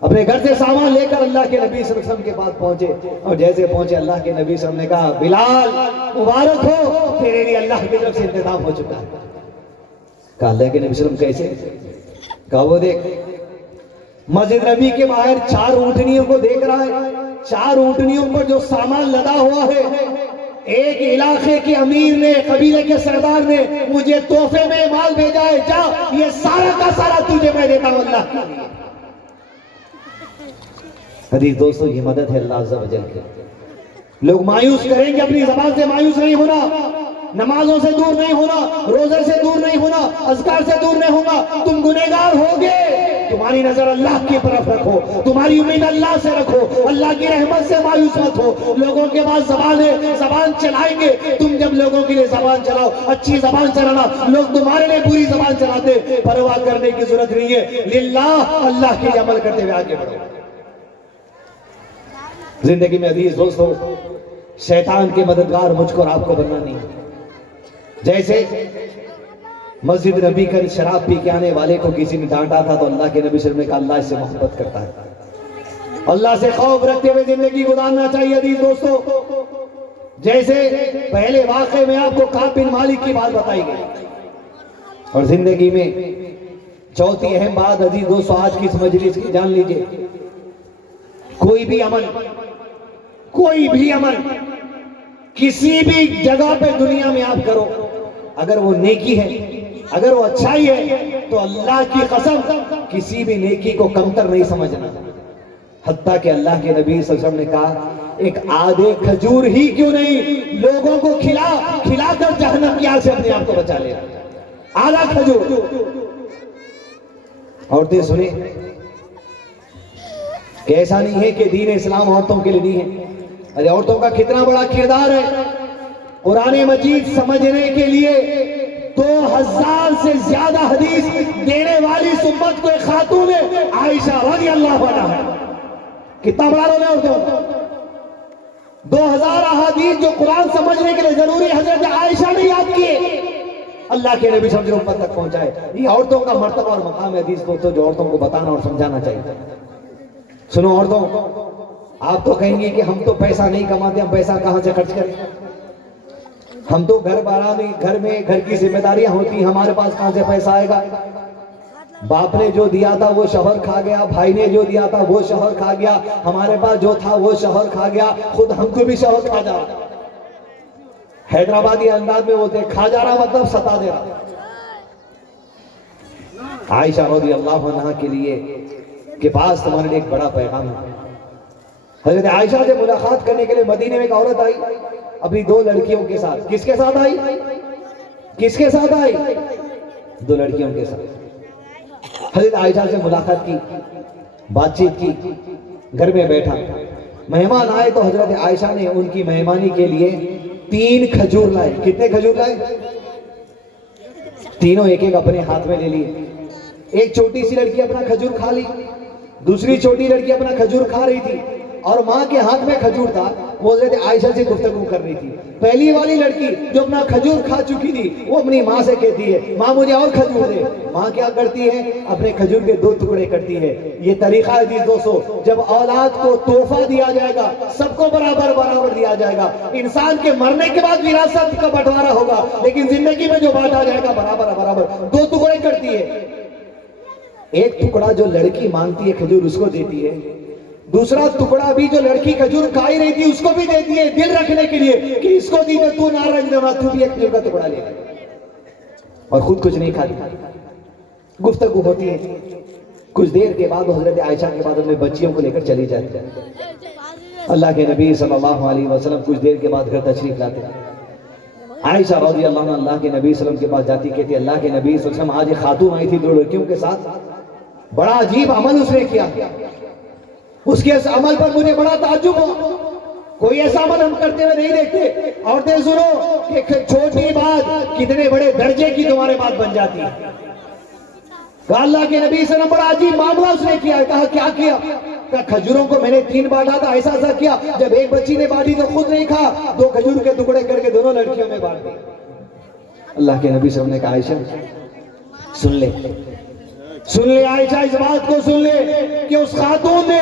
اپنے گھر سے سامان لے کر اللہ کے نبی صلی اللہ علیہ وسلم کے پاس پہنچے، اور جیسے پہنچے اللہ کے نبی صلی اللہ علیہ وسلم نے کہا بلال مبارک ہو، تیرے لیے اللہ کی طرف سے انتظام ہو چکا ہے۔ کہا اللہ کے نبی صلی اللہ علیہ وسلم کیسے؟ کہا وہ دیکھ مسجد نبی کے باہر 4 اونٹنیوں کو دیکھ رہا ہے، 4 اونٹنیوں پر جو سامان لدا ہوا ہے، ایک علاقے کے امیر نے، قبیلے کے سردار نے مجھے تحفے میں مال بھیجا ہے، جا یہ سارا کا سارا تجھے میں دیتا ہوں اللہ کے لیے۔ حدیث دوستو یہ مدد ہے اللہ عز و جل کی۔ لوگ مایوس کریں گے، اپنی زبان سے مایوس نہیں ہونا، نمازوں سے دور نہیں ہونا، روزے سے دور نہیں ہونا، اذکار سے دور نہیں ہونا۔ تم گنہگار ہوگے، تمہاری نظر اللہ کی طرف رکھو، تمہاری امید اللہ سے رکھو، اللہ کی رحمت سے مایوس مت ہو۔ لوگوں کے پاس زبان ہے، زبان چلائیں گے، تم جب لوگوں کے لیے زبان چلاؤ، اچھی زبان چلانا، لوگ تمہارے لیے بری زبان چلاتے، پرواہ کرنے کی ضرورت نہیں ہے، للہ اللہ کے لیے عمل کرتے ہوئے آگے بڑھو۔ زندگی میں عزیز دوستو شیطان کے مددگار مجھ کو اور آپ کو بننا نہیں۔ جیسے مسجد نبی کا شراب پی کے آنے والے کو کسی نے ڈانٹا تھا تو اللہ کے نبی صلی اللہ علیہ وسلم نے کہا اللہ اس سے محبت کرتا ہے، اللہ سے خوف رکھتے ہوئے زندگی گزارنا چاہیے عزیز دوستو۔ جیسے پہلے واقعے میں آپ کو کعب بن مالک کی بات بتائی گئی، اور زندگی میں چوتھی اہم بات عزیز دوستو آج کی اس مجلس کی جان لیجئے، کوئی بھی عمل کسی بھی جگہ پہ دنیا میں آپ کرو، اگر وہ نیکی ہے، اگر وہ اچھائی ہے تو تو اللہ کی قسم کسی بھی نیکی کو کمتر نہیں سمجھنا. حتیٰ کہ اللہ کے نبی صلی اللہ علیہ وسلم نے کہا ایک آدھے کھجور ہی کیوں نہیں لوگوں کو کھلا کر جہنم کی آگ سے اپنے آپ کو بچا لے. آدھا کھجور. عورتیں سنیں کہ ایسا نہیں ہے کہ دین اسلام عورتوں کے لیے نہیں ہے. ارے عورتوں کا کتنا بڑا کردار ہے. قرآن مجید سمجھنے کے لیے 2000 سے زیادہ حدیث دینے والی امت کو ایک خاتون ہے عائشہ رضی اللہ عنہا ہے. کتنا بڑا رول ہے عورتوں کا. 2000 احادیث جو قرآن سمجھنے کے لیے ضروری حضرت عائشہ نے یاد کیے, اللہ کے نبی صلی اللہ علیہ وسلم تک پہنچائے. یہ عورتوں کا مرتبہ اور مقام حدیث کو تو جو عورتوں کو بتانا اور سمجھانا چاہیے. سنو عورتوں, آپ تو کہیں گے کہ ہم تو پیسہ نہیں کماتے, ہم پیسہ کہاں سے خرچ کریں, ہم تو گھر میں گھر کی ذمہ داریاں ہوتی, ہمارے پاس کہاں سے پیسہ آئے گا. باپ نے جو دیا تھا وہ شوہر کھا گیا, بھائی نے جو دیا تھا وہ شوہر کھا گیا, ہمارے پاس جو تھا وہ شوہر کھا گیا, خود ہم کو بھی شوہر کھا جا رہا. حیدرآبادی انداز میں ہوتے کھا جا رہا مطلب ستا دے رہا. عائشہ رضی اللہ عنہا کے لیے کے پاس تمہارے لیے ایک بڑا پیغام ہے. حضرت عائشہ سے ملاقات کرنے کے لیے مدینے میں ایک عورت آئی اپنی 2 لڑکیوں کے ساتھ. کس کے ساتھ آئی؟ کس کے ساتھ آئی؟ 2 لڑکیوں کے ساتھ. حضرت عائشہ سے ملاقات کی, بات چیت کی, گھر میں بیٹھا. مہمان آئے تو حضرت عائشہ نے ان کی مہمانی کے لیے 3 کھجور لائے. کتنے کھجور لائے؟ تینوں ایک ایک اپنے ہاتھ میں لے لیے. ایک چھوٹی سی لڑکی اپنا کھجور کھا لی, دوسری چھوٹی لڑکی اپنا کھجور کھا رہی تھی, اور ماں کے ہاتھ میں کھجور تھا. وہ حضرت عائشہ سے گفتگو کر رہی تھی. پہلی والی لڑکی جو اپنا کھجور کھا چکی تھی وہ اپنی ماں سے کہتی ہے ماں مجھے اور کھجور دے. ماں کیا کرتی ہے؟ اپنے کھجور کے 2 ٹکڑے کرتی ہے. یہ طریقہ ہے جی دوستو, جب اولاد کو تحفہ دیا جائے گا سب کو برابر دیا جائے گا. انسان کے مرنے کے بعد وراثت کا بٹوارا ہوگا, لیکن زندگی میں جو بانٹا جائے گا برابر 2 ٹکڑے کرتی ہے. ایک ٹکڑا جو لڑکی مانگتی ہے کھجور اس کو دیتی ہے, دوسرا ٹکڑا بھی جو لڑکی کھجور کھائی رہی تھی اس کو بھی دیتی ہے, دل رکھنے کے لیے کہ اس کو دی تو ناراض نہ ہو, تو بھی ایک کھجور کا ٹکڑا لے. اور خود کچھ نہیں کھاتی. گفتگو ہوتی ہے. کچھ دیر کے بعد حضرت عائشہ کے بعد اپنے بچیوں کو لے کر چلی جاتی ہے. اللہ کے نبی صلی اللہ علیہ وسلم کچھ دیر کے بعد گھر تشریف لاتے ہیں. عائشہ رضی اللہ عنہ اللہ کے نبی صلی اللہ علیہ وسلم کے پاس جاتی, کہتی اللہ کے نبی صلی اللہ علیہ وسلم آج ایک خاتون آئی تھی 2 لڑکیوں کے ساتھ, بڑا عجیب عمل اس نے کیا. اس کے اس عمل پر مجھے بڑا تعجب ہوا. کوئی ایسا عمل ہم کرتے ہوئے نہیں دیکھتے. عورتیں سنو کہ چھوٹی بات کتنے بڑے درجے کی تمہارے بات بن جاتی ہے. کہا اللہ کے نبی صلی اللہ علیہ وسلم بڑا عجیب معاملہ اس نے کیا ہے. کہا کیا کیا؟ کہا کھجوروں کو میں نے 3 بانٹا تھا, ایسا کیا, جب ایک بچی نے بانٹی تو خود نہیں کھا, 2 کھجور کے ٹکڑے کر کے دونوں لڑکیوں میں بانٹ دی. اللہ کے نبی صلی اللہ علیہ وسلم نے کہا عائشہ سن لے عائشہ, اس بات کو سن لے کہ اس خاتون نے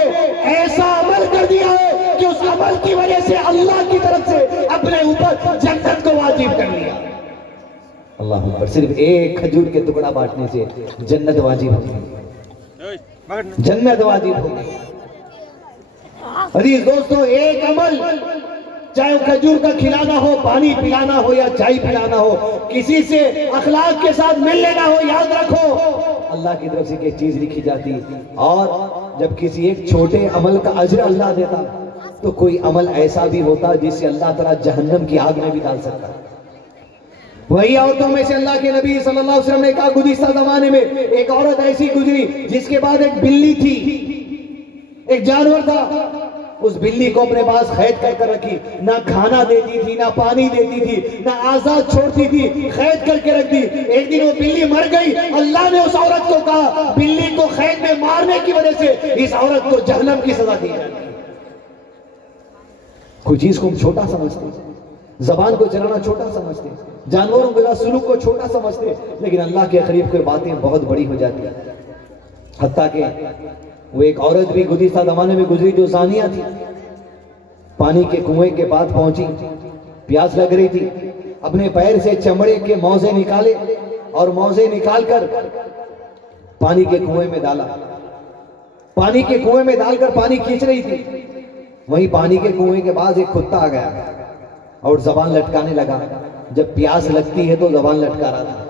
ایسا عمل کر دیا ہے کہ اس عمل کی وجہ سے اللہ کی طرف سے اپنے اوپر جنت کو واجب کر لیا. اللہ اکبر. صرف ایک کھجور کے ٹکڑا بانٹنے سے جنت واجب ہو گئی, جنت واجب ہو گئی. عزیز دوستو, ایک عمل چاہے وہ کھجور کا کھلانا ہو, پانی پلانا ہو یا چائے پلانا ہو, کسی سے اخلاق کے ساتھ مل لینا ہو, یاد رکھو اللہ کی طرف سے ایک چیز لکھی جاتی. اور جب کسی ایک چھوٹے عمل کا اجر اللہ دیتا تو کوئی عمل ایسا بھی ہوتا جس سے اللہ تعالیٰ جہنم کی آگ میں بھی ڈال سکتا. وہی عورتوں میں سے اللہ کے نبی صلی اللہ علیہ وسلم نے کہا گزشتہ زمانے میں ایک عورت ایسی گزری جس کے بعد ایک بلی تھی, ایک جانور تھا. اس بلی کو اپنے پاس قید کر کر رکھی, نہ کھانا دیتی تھی, نہ پانی دیتی تھی, نہ آزاد چھوڑتی تھی, قید کر کے رکھ دی. ایک دن وہ بلی مر گئی. اللہ نے اس عورت کو کہا بلی کو قید میں مارنے کی وجہ سے اس عورت کو جہنم کی سزا دی جائے گی. کوئی چیز کو ہم چھوٹا سمجھتے, زبان کو چلانا چھوٹا سمجھتے, جانوروں کے سلوک کو چھوٹا سمجھتے, لیکن اللہ کے قریب کوئی باتیں بہت بڑی ہو جاتی ہیں. حتیٰ کہ وہ ایک عورت بھی گزشتہ زمانے میں گزری جو زانیہ تھی, پانی کے کنویں کے پاس پہنچی, پیاس لگ رہی تھی, اپنے پیر سے چمڑے کے موزے نکالے اور موزے نکال کر پانی کے کنویں میں ڈالا. پانی کے کنویں میں ڈال کر پانی کھینچ رہی تھی. وہیں پانی کے کنویں کے پاس ایک کتا آ گیا اور زبان لٹکانے لگا. جب پیاس لگتی ہے تو زبان لٹکا رہا تھا.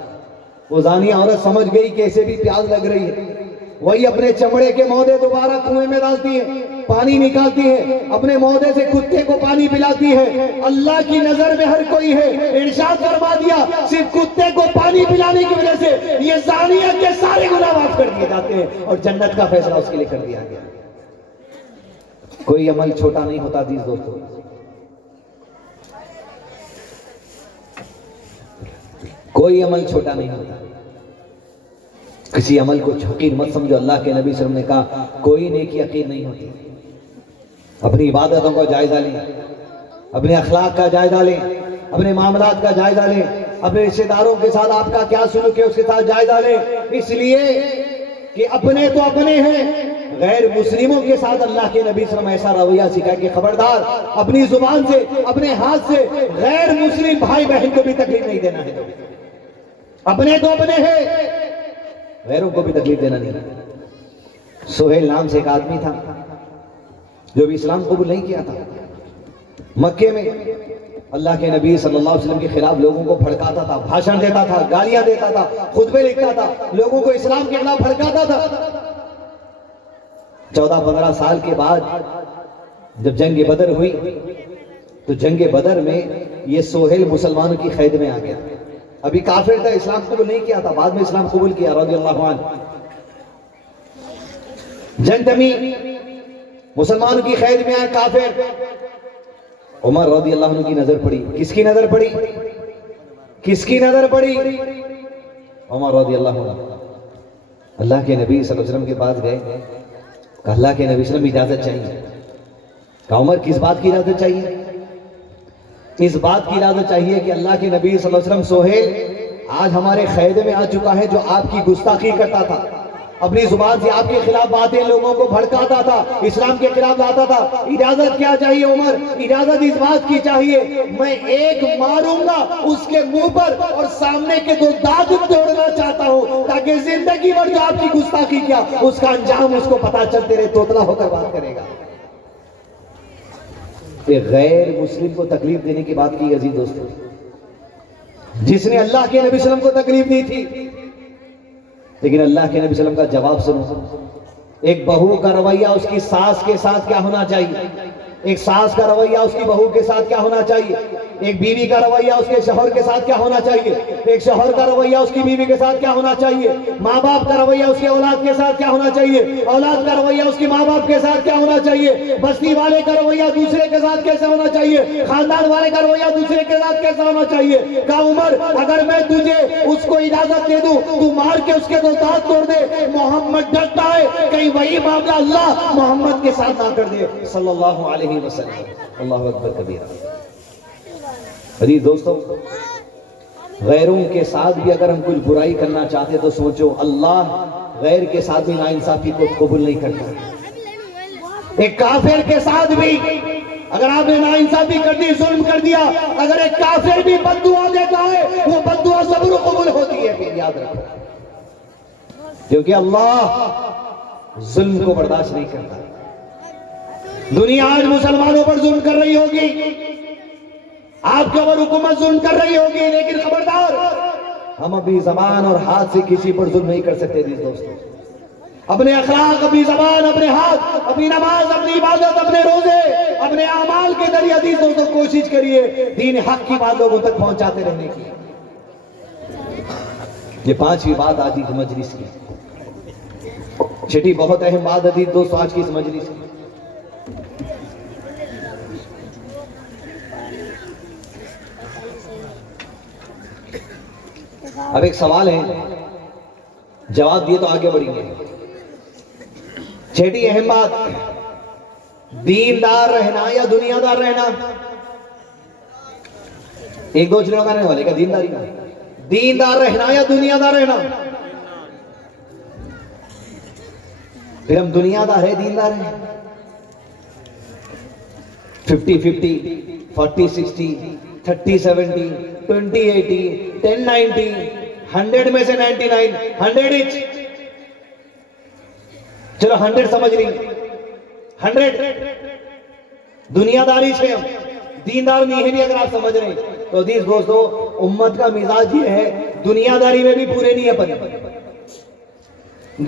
وہ زانیہ عورت سمجھ گئی کیسے بھی پیاس لگ رہی ہے، وہی اپنے چمڑے کے مودے دوبارہ کنویں میں ڈالتی ہے، پانی نکالتی ہے، اپنے مودے سے کتے کو پانی پلاتی ہے۔ اللہ کی نظر میں ہر کوئی ہے، ارشاد فرما دیا صرف کتے کو پانی پلانے کی وجہ سے یہ زانیہ کے سارے گناہ معاف کر دیے جاتے ہیں اور جنت کا فیصلہ اس کے لیے کر دیا گیا۔ کوئی عمل چھوٹا نہیں ہوتا عزیز دوستو، کوئی عمل چھوٹا نہیں ہوتا۔ کسی عمل کو حقیر مت سمجھو، اللہ کے نبی صلی اللہ علیہ وسلم نے کہا کوئی نیکی حقیر نہیں ہوتی۔ اپنی عبادتوں کا جائزہ لیں، اپنے اخلاق کا جائزہ لیں، اپنے معاملات کا جائزہ لیں، اپنے رشتہ داروں کے ساتھ آپ کا کیا سلوک ہے اس کے ساتھ جائزہ لیں، اس لیے کہ اپنے تو اپنے ہیں، غیر مسلموں کے ساتھ اللہ کے نبی صلی اللہ علیہ وسلم ایسا رویہ سکھا کہ خبردار اپنی زبان سے اپنے ہاتھ سے غیر مسلم بھائی بہن کو بھی تکلیف نہیں دینا ہے۔ اپنے تو اپنے ہیں، غیروں کو بھی تکلیف دینا نہیں۔ سہیل نام سے ایک آدمی تھا جو بھی اسلام قبول نہیں کیا تھا، مکے میں اللہ کے نبی صلی اللہ علیہ وسلم کے خلاف لوگوں کو بھڑکاتا تھا، بھاشن دیتا تھا، گالیاں دیتا تھا، خطبے لکھتا تھا، لوگوں کو اسلام کے خلاف بھڑکاتا تھا۔ 14-15 سال کے بعد جب جنگ بدر ہوئی تو جنگ بدر میں یہ سہیل مسلمانوں کی قید میں آ گیا۔ ابھی کافر تھا، اسلام قبول نہیں کیا تھا، بعد میں اسلام قبول کیا رضی اللہ عنہ۔ جنگ تمی، مسلمانوں کی قید میں آیا کافر۔ عمر رضی اللہ عنہ کی نظر پڑی، کس کی نظر پڑی؟ کس کی نظر پڑی؟ عمر رضی اللہ عنہ اللہ کے نبی صلی اللہ علیہ وسلم کے پاس گئے، کہا اللہ کے نبی صلی اللہ علیہ وسلم اجازت چاہیے۔ کہا عمر کس بات کی اجازت چاہیے؟ اس بات کی اجازت چاہیے کہ اللہ کے نبی صلی اللہ علیہ وسلم سہیل آج ہمارے قید میں آ چکا ہے جو آپ کی گستاخی کرتا تھا، اپنی زبان سے آپ کے خلاف باتیں لوگوں کو بھڑکاتا تھا، اسلام کے خلاف لاتا تھا۔ اجازت کیا چاہیے عمر؟ اجازت اس بات کی چاہیے میں ایک ماروں گا اس کے منہ پر اور سامنے کے 2 دانت توڑنا چاہتا ہوں تاکہ زندگی بھر جو آپ کی گستاخی کیا اس کا انجام اس کو پتا چل تیرے توتلا ہو کر بات کرے گا۔ کہ غیر مسلم کو تکلیف دینے کی بات کی عزیز دوستو، جس نے اللہ کے نبی صلی اللہ علیہ وسلم کو تکلیف دی تھی، لیکن اللہ کے نبی صلی اللہ علیہ وسلم کا جواب سنو۔ ایک بہو کا رویہ اس کی ساس کے ساتھ کیا ہونا چاہیے، ایک ساس کا رویہ اس کی بہو کے ساتھ کیا ہونا چاہیے، ایک بیوی کا رویہ اس کے شوہر کے ساتھ کیا ہونا چاہیے، ایک شوہر کا رویہ اس کی بیوی کے ساتھ کیا ہونا چاہیے، ماں باپ کا رویہ اس کی اولاد کے ساتھ کیا ہونا چاہیے، اولاد کا رویہ اس کی ماں باپ کے ساتھ کیا ہونا چاہیے، بستی والے کا رویہ دوسرے کے ساتھ کیسے ہونا چاہیے، خاندان والے کا رویہ دوسرے کے ساتھ کیسا ہونا چاہیے۔ کہا عمر اگر میں تجھے اس کو اجازت دے دوں تو مار کے اس کے 2 دانت توڑ دے، محمد ڈرتا ہے کہیں وہی معاملہ اللہ محمد کے ساتھ نہ کر دے صلی اللہ علیہ وسلم۔ اللہ اکبر کبیرہ۔ عزیز دوستو، غیروں کے ساتھ بھی اگر ہم کچھ برائی کرنا چاہتے تو سوچو اللہ غیر کے ساتھ بھی ناانصافی کو قبول نہیں کرتا۔ ایک کافر کے ساتھ بھی اگر آپ نے ناانصافی کر دی، ظلم کر دیا، اگر ایک کافر بھی بد دعا دیتا ہے وہ بد دعا ضرور قبول ہوتی ہے، پھر یاد رکھو، کیونکہ اللہ ظلم کو برداشت نہیں کرتا۔ دنیا آج مسلمانوں پر ظلم کر رہی ہوگی، آپ کے اوپر حکومت ظلم کر رہی ہوگی، لیکن خبردار ہم اپنی زبان اور ہاتھ سے کسی پر ظلم نہیں کر سکتے۔ عزیز دوستو، اپنے اخلاق، اپنی زبان، اپنے ہاتھ، اپنی نماز، اپنی عبادت، اپنے روزے، اپنے اعمال کے ذریعے عزیز دوستو کوشش کریے دین حق کی بات لوگوں تک پہنچاتے رہنے کی۔ یہ 5ویں بات آج کی مجلس کی، 6ٹھی بہت اہم بات عزیز دوستو آج کی اس مجلس کی۔ اب ایک سوال ہے، جواب دیے تو آگے بڑھیں گے۔ 6ٹھی اہم بات، دیندار رہنا یا دنیا دار رہنا؟ 1-2 چلو کرنے والے کا دینداری کا، دیندار رہنا یا دنیا دار رہنا؟ پھر ہم دنیا دار ہے دیندار ہیں؟ 50-50، 40-60، 30-70، 20-80، 10-90، 100 میں سے 99، 100 ایچ۔ چلو 100 سمجھ رہی، 100 دنیا داری سے ہم دیندار نہیں ہے بھی اگر آپ سمجھ رہے ہیں تو عزیز دوستو امت کا مزاج یہ ہے دنیا داری میں بھی پورے نہیں اپن،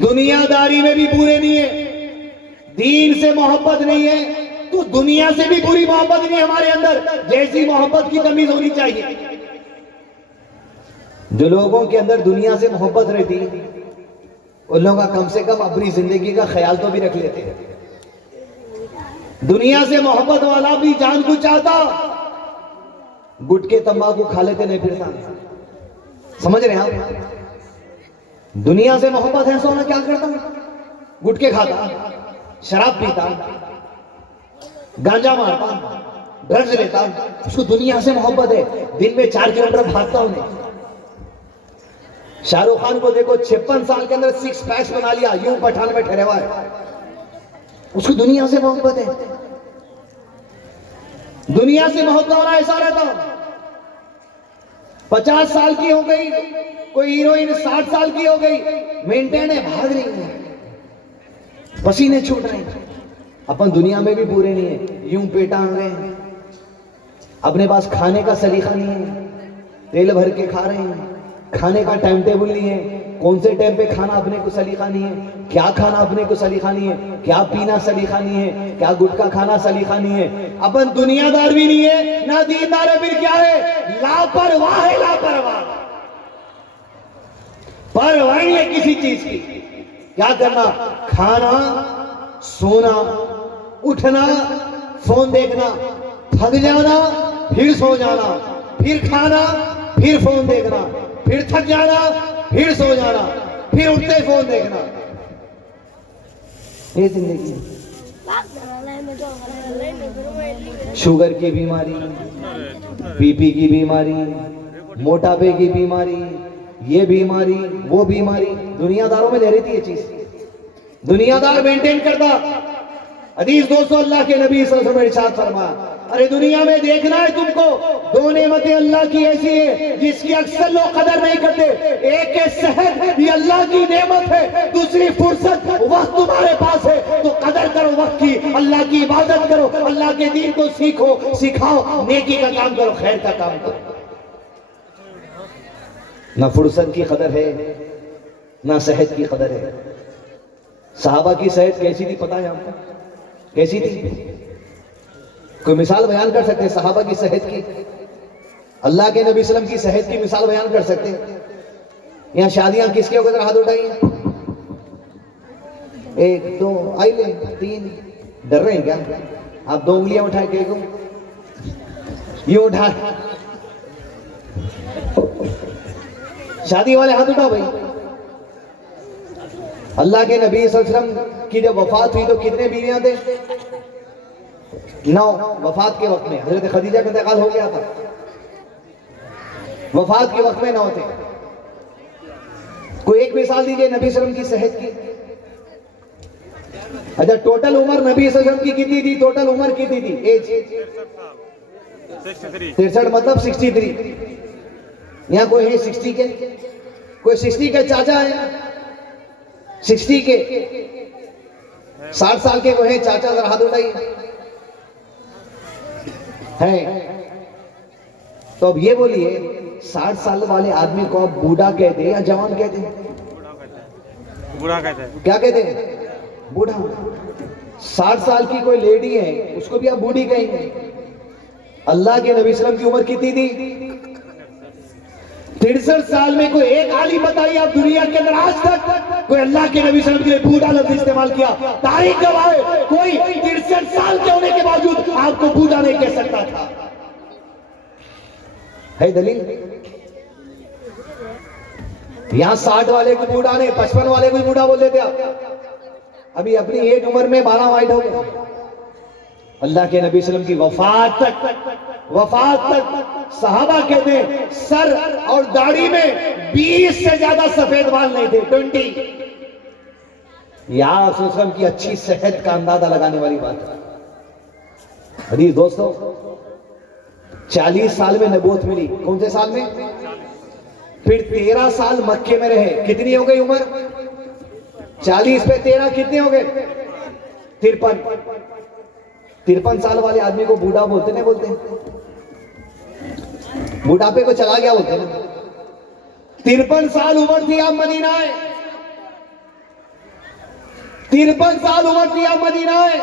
دنیا داری میں بھی پورے نہیں ہے، دین سے محبت نہیں ہے تو دنیا سے بھی پوری محبت نہیں ہمارے اندر، جیسی محبت کی تمیز ہونی چاہیے۔ جو لوگوں کے اندر دنیا سے محبت رہتی ان لوگوں کا کم سے کم اپنی زندگی کا خیال تو بھی رکھ لیتے ہیں۔ دنیا سے محبت والا بھی جان کو چاہتا گٹکے تمباکو کھا لیتے نہیں پھرتا، سمجھ رہے ہیں آپ؟ دنیا سے محبت ہے سونا کیا کرتا، گٹکے کھاتا، شراب پیتا، گانجا مارتا، ڈرگز لیتا، اس کو دنیا سے محبت ہے، دن میں 4 کلومیٹر بھاگتا انہیں۔ شاہ رخ خان کو دیکھو 56 سال کے اندر 6 پیکس بنا لیا، یوں پٹھان میں ٹھہرے ہوا ہے، اس کو دنیا سے محبت ہے۔ دنیا سے محبت والا ایسا رہتا، 50 سال کی ہو گئی کوئی ہیروئن، 60 سال کی ہو گئی، مینٹین ہے، بھاگ رہی ہے، پسینے چھوٹ رہے ہیں۔ اپن دنیا میں بھی پورے نہیں ہیں، یوں پیٹا رہے ہیں، اپنے پاس کھانے کا سلیقہ نہیں ہے، تیل بھر کے کھا رہے ہیں، کھانے کا ٹائم ٹیبل نہیں ہے، کون سے ٹائم پہ کھانا اپنے کو سلیقہ نہیں ہے، کیا کھانا اپنے کو سلیقہ نہیں ہے، کیا پینا سلیقہ نہیں ہے، کیا گٹکا کھانا سلیقہ نہیں ہے۔ اپن دنیا دار بھی نہیں ہے نہ دیندار ہے، پھر کیا ہے؟ لاپرواہ ہے، لاپرواہ، پرواہ نہیں ہے کسی چیز کی۔ کیا کرنا؟ کھانا، سونا، اٹھنا، فون دیکھنا، تھک جانا، پھر سو جانا، پھر کھانا، پھر فون دیکھنا، پھر تھک جانا، پھر سو جانا، پھر اٹھتے فون دیکھنا، یہ زندگی ہے۔ شوگر کی بیماری، بی پی کی بیماری، موٹاپے کی بیماری، یہ بیماری، وہ بیماری، دنیا داروں میں لے رہی تھی یہ چیز، دنیا دار مینٹین کرتا۔ حدیث دوستو اللہ کے نبی صلی اللہ علیہ وسلم نے ارشاد فرمایا، ارے دنیا میں دیکھنا ہے تم کو، 2 نعمتیں اللہ کی ایسی ہے جس کی اکثر لوگ قدر نہیں کرتے، ایک ہے صحت، یہ اللہ کی نعمت ہے، دوسری فرصت، وقت تمہارے پاس ہے تو قدر کرو وقت کی، اللہ کی عبادت کرو، اللہ کے دین کو سیکھو، سکھاؤ، نیکی کا کام کرو، خیر کا کام کرو۔ نہ فرصت کی قدر ہے نہ صحت کی قدر ہے۔ صحابہ کی صحت کیسی تھی پتہ ہے آپ کو؟ کیسی تھی؟ کوئی مثال بیان کر سکتے ہیں صحابہ کی صحت کی؟ اللہ کے نبی صلی اللہ علیہ وسلم کی صحت کی مثال بیان کر سکتے ہیں؟ یہاں شادیاں کس کے اوپر ہاتھ اٹھائی ہیں؟ 1 2 آئی لیں 3، ڈر رہے ہیں کیا آپ؟ 2 انگلیاں اٹھائے کہ یہ اٹھا، شادی والے ہاتھ اٹھاؤ بھائی۔ اللہ کے نبی صلی اللہ علیہ وسلم کی جب وفات ہوئی تو کتنے بیویاں تھے؟ 9۔ وفات کے وقت میں حضرت خدیجہ کا انتقال ہو گیا تھا، وفات کے وقت میں 9 تھے۔ کوئی ایک مثال دیجئے نبی صلی اللہ علیہ وسلم کی صحت کی۔ اچھا ٹوٹل عمر نبی صلی اللہ علیہ وسلم کی کتنی تھی؟ ٹوٹل عمر کتنی تھی؟ ایج 63، مطلب 63۔ یہاں کوئی ہے 60 کے؟ کوئی 60 کے چاچا ہے؟ 60 کے 60 سال کے کوئی ہے چاچا؟ ذرا ہاتھ اٹھائیے۔ ہے تو اب یہ بولیے 60 سال والے آدمی کو آپ بوڑھا کہتے ہیں یا جوان کہتے ہیں؟ بوڑھا کہتے ہیں۔ کیا کہتے ہیں؟ بوڑھا۔ 60 سال کی کوئی لیڈی ہے اس کو بھی آپ بوڑھی کہیں گے؟ اللہ کے نبی صلی اللہ علیہ وسلم کی عمر کتنی تھی؟ 63 سال میں کوئی ایک عالم بتائیے آپ دنیا کے اندر آج تک کوئی اللہ کے نبی صلی اللہ علیہ وسلم کے لیے بوڑھا لفظ استعمال کیا؟ تاریخ گواہ ہے کوئی 63 سال کے ہونے کے باوجود آپ کو بوڑھا نہیں کہہ سکتا تھا۔ ہے دلیل؟ یہاں 60 والے کو بوڑھا نہیں، 55 والے کو بوڑھا بول دیتے آپ۔ ابھی اپنی ایک عمر میں 12 وائٹ ہو گئے۔ اللہ کے نبی صلی اللہ علیہ وسلم کی وفات تک صحابہ کہتے ہیں سر اور داڑھی میں 20 سے زیادہ سفید بال نہیں تھے، 20۔ یا رسول اللہ کی اچھی صحت کا اندازہ لگانے والی بات ہے۔ حدیث دوستو 40 سال میں نبوت ملی، کون سے سال میں؟ پھر 13 سال مکے میں رہے، کتنی ہو گئی عمر؟ 40 پہ 13 کتنے ہو گئے؟ 53 سال والے آدمی کو بوڑھا بولتے نہیں بولتے؟ بوڑھاپے کو چلا گیا بولتے ہیں۔ 53 سال عمر تھی آپ مدینہ آئے، 53 سال عمر تھی آپ مدینہ آئے۔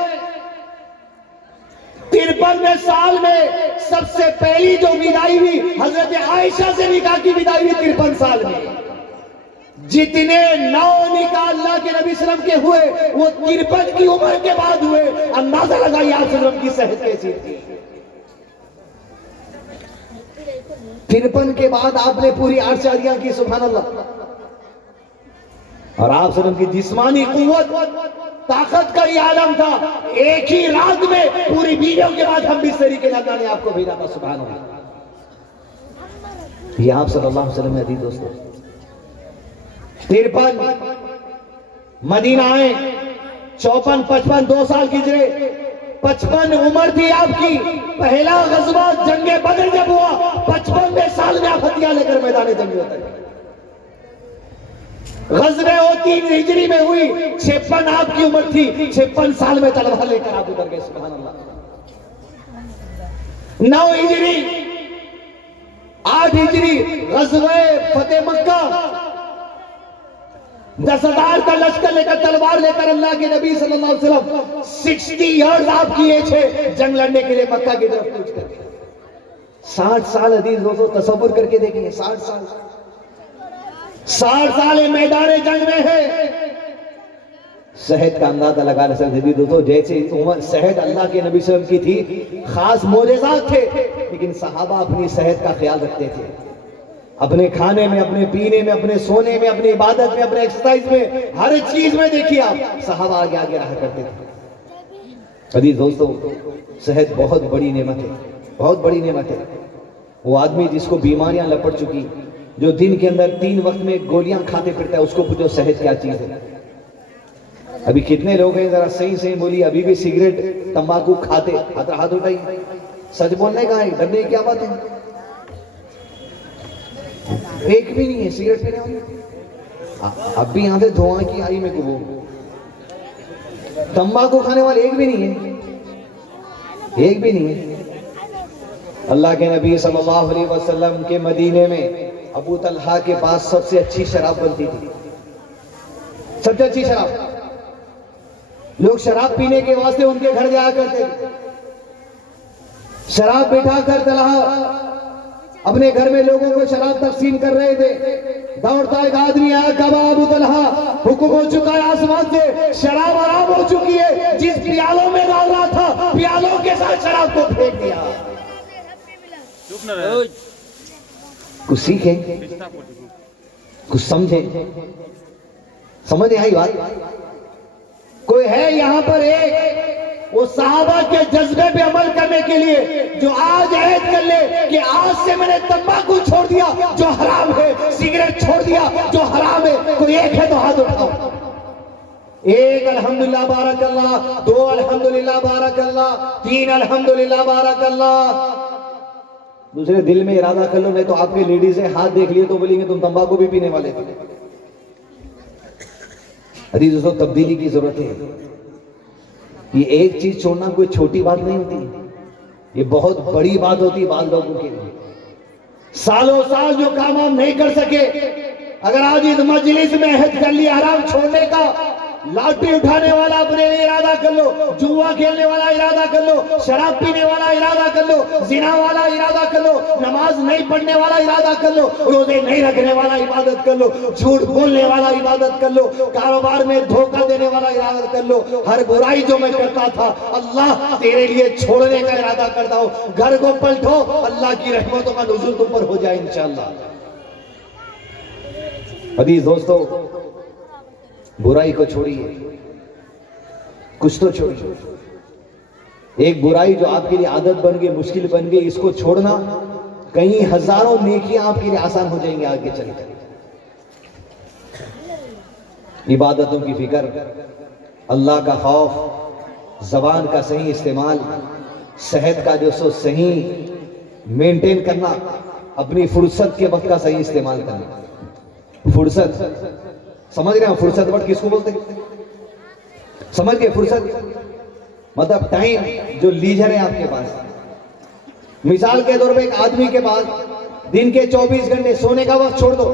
53 سال میں سب سے پہلی جو وداعی ہوئی حضرت عائشہ سے نکاح کی وداعی ہوئی 53 سال میں۔ جتنے 9 نکاح اللہ کے نبی صلی اللہ علیہ وسلم کے ہوئے وہ 53 کی عمر کے بعد ہوئے۔ اندازہ لگائیے آپ صلی اللہ علیہ وسلم کی صحت کیسی تھی۔ 53 کے بعد آپ نے پوری عرش عالیہ کی، سبحان اللہ۔ اور آپ صلی اللہ علیہ وسلم کی جسمانی قوت، طاقت کا یہ عالم تھا، ایک ہی رات میں پوری بیویوں کے بعد ہم بستری کے اللہ نے آپ کو بھیجا تھا، سبحان اللہ۔ یہ آپ صلی اللہ علیہ وسلم عزیز دوستو 53 مدینہ آئے، 54 55 2 سال گزرے، 55 عمر تھی آپ کی۔ پہلا غزوہ جنگ بدر جب ہوا 55 سال میں آپ ہتھیار لے کر میدان جنگ میں اترے۔ غزوہ وہ 3 ہجری میں ہوئی، 56 آپ کی عمر تھی، 56 سال میں تلوار لے کر آپ اتر گئے، سبحان اللہ۔ 9 ہجری 8 ہجری غزوہ فتح مکہ، 10,000 کا لشکر لے کر، تلوار لے کر اللہ کے نبی صلی اللہ علیہ وسلم 60 ایئرز آپ کی ایج ہے جنگ لڑنے کے لیے مکہ کی طرف کوچ کر کے۔ 60 سال عزیز دوستو تصور کر کے دیکھیں، 60 سال میدان جنگ میں ہے۔ صحت کا اندازہ لگا نہ سکتے عزیز دوستو، جیسے عمر صحت اللہ کے نبی صلی اللہ علیہ وسلم کی تھی، خاص معجزات تھے، لیکن صحابہ اپنی صحت کا خیال رکھتے تھے، اپنے کھانے میں، اپنے پینے میں، اپنے سونے میں، اپنی عبادت میں، اپنے ایکسرسائز میں، ہر چیز میں دیکھیے آپ صحابہ آگے آگے رہا کرتے تھے۔ عزیز دوستو صحت بہت بڑی نعمت ہے، بہت بڑی نعمت ہے۔ وہ آدمی جس کو بیماریاں لپٹ چکی، جو دن کے اندر 3 وقت میں گولیاں کھاتے پھرتا ہے، اس کو پوچھو صحت کیا چیز ہے۔ ابھی کتنے لوگ ہیں ذرا صحیح صحیح بولیے ابھی بھی سگریٹ تمباکو کھاتے؟ ہاتھ اٹھائیے، سچ بولنے کا ہے، ڈرنے کی کیا بات ہے؟ ایک بھی نہیں ہے سگریٹ پینے والے، اب بھی یہاں سے دھواں کی آئی میں کو وہ تمباکو کھانے والے ایک بھی نہیں ہے، ایک بھی نہیں ہے۔ اللہ کے نبی صلی اللہ علیہ وسلم کے مدینے میں ابو طلحہ کے پاس سب سے اچھی شراب بنتی تھی، سب سے اچھی شراب۔ لوگ شراب پینے کے واسطے ان کے گھر جایا کرتے تھے، شراب بٹھا کر طلحہ اپنے گھر میں لوگوں کو شراب تقسیم کر رہے تھے۔ دوڑتا ایک آدمی آیا، کہا ابو طلحہ حکم ہو چکا ہے آسمان سے، شراب حرام ہو چکی ہے، جس پیالوں میں ڈال رہا تھا پیالوں کے ساتھ شراب کو پھینک دیا۔ کچھ سیکھیں، کچھ سمجھیں، سمجھ آئی بات؟ کوئی ہے یہاں پر ایک وہ صحابہ کے جذبے پہ عمل کرنے کے لیے جو آج عہد کر لے کہ آج سے میں نے تمباکو چھوڑ دیا جو حرام ہے، سگریٹ چھوڑ دیا جو حرام ہے؟ کوئی ایک ہے تو ہاتھ اٹھاؤ۔ ایک الحمدللہ بارک اللہ، 2 الحمدللہ بارک اللہ، 3 الحمدللہ بارک اللہ۔ دوسرے دل میں ارادہ کر لو، نہیں تو آپ کے لیڈیزیں ہاتھ دیکھ لیے تو بولیں گے تم تمباکو بھی پینے والے تھے۔ عزیز دوستو تبدیلی کی ضرورت ہے۔ یہ ایک چیز چھوڑنا کوئی چھوٹی بات نہیں ہوتی، یہ بہت بڑی بات ہوتی ہے بعض لوگوں کے لیے۔ سالوں سال جو کام ہم نہیں کر سکے، اگر آج اس مجلس میں عہد کر لیا حرام چھوڑنے کا، لاٹھی اٹھانے والا اپنے ارادہ کر لو، جوا کھیلنے والا ارادہ کر لو، شراب پینے والا ارادہ کر لو، زنا والا ارادہ کر لو، نماز نہیں پڑھنے والا ارادہ کر لو، روزے نہیں رکھنے والا عبادت کر لو، جھوٹ بولنے والا عبادت کر لو، کاروبار میں دھوکہ دینے والا ارادہ کر لو، ہر برائی جو میں کرتا تھا اللہ تیرے لیے چھوڑنے کا ارادہ کرتا ہوں، گھر کو پلٹو، اللہ کی رحمتوں کا نزول تم پر ہو جائے انشاءاللہ۔ عزیز دوستو برائی کو چھوڑیے، کچھ تو چھوڑیے۔ ایک برائی جو آپ کے لیے عادت بن گئی، مشکل بن گئی، اس کو چھوڑنا کئی ہزاروں نیکیاں آپ کے لیے آسان ہو جائیں گے آگے چل کر۔ عبادتوں کی فکر، اللہ کا خوف، زبان کا صحیح استعمال، صحت کا جو سو صحیح مینٹین کرنا، اپنی فرصت کے وقت کا صحیح استعمال کرنا۔ فرصت سمجھ رہے ہیں؟ فرصت ورڈ کس کو بولتے ہیں؟ سمجھ گئے؟ فرصت مطلب ٹائم جو لیجر ہے آپ کے پاس۔ مثال کے طور پہ ایک آدمی کے پاس دن کے 24 گھنٹے، سونے کا وقت چھوڑ دو،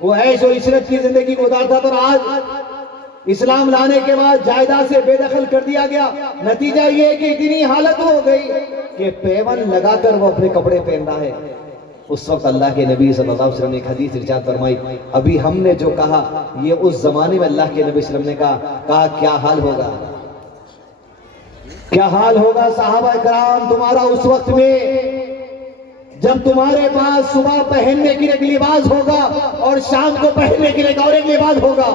وہ عیش و عشرت کی زندگی گزارتا تھا، اور آج اسلام لانے کے بعد جائیداد سے بے دخل کر دیا گیا۔ نتیجہ یہ کہ اتنی حالت ہو گئی کہ پیون لگا کر وہ اپنے کپڑے پہن رہا ہے۔ اس وقت اللہ کے نبی صلی اللہ علیہ وسلم نے ایک حدیث ارشاد فرمائی، ابھی ہم نے جو کہا یہ اس زمانے میں اللہ کے نبی صلی اللہ علیہ وسلم نے کہا کیا حال ہوگا، کیا حال ہوگا صحابہ کرام تمہارا اس وقت میں جب تمہارے پاس صبح پہننے کے لیے ایک لباس ہوگا اور شام کو پہننے کے لیے اور ایک لباس ہوگا۔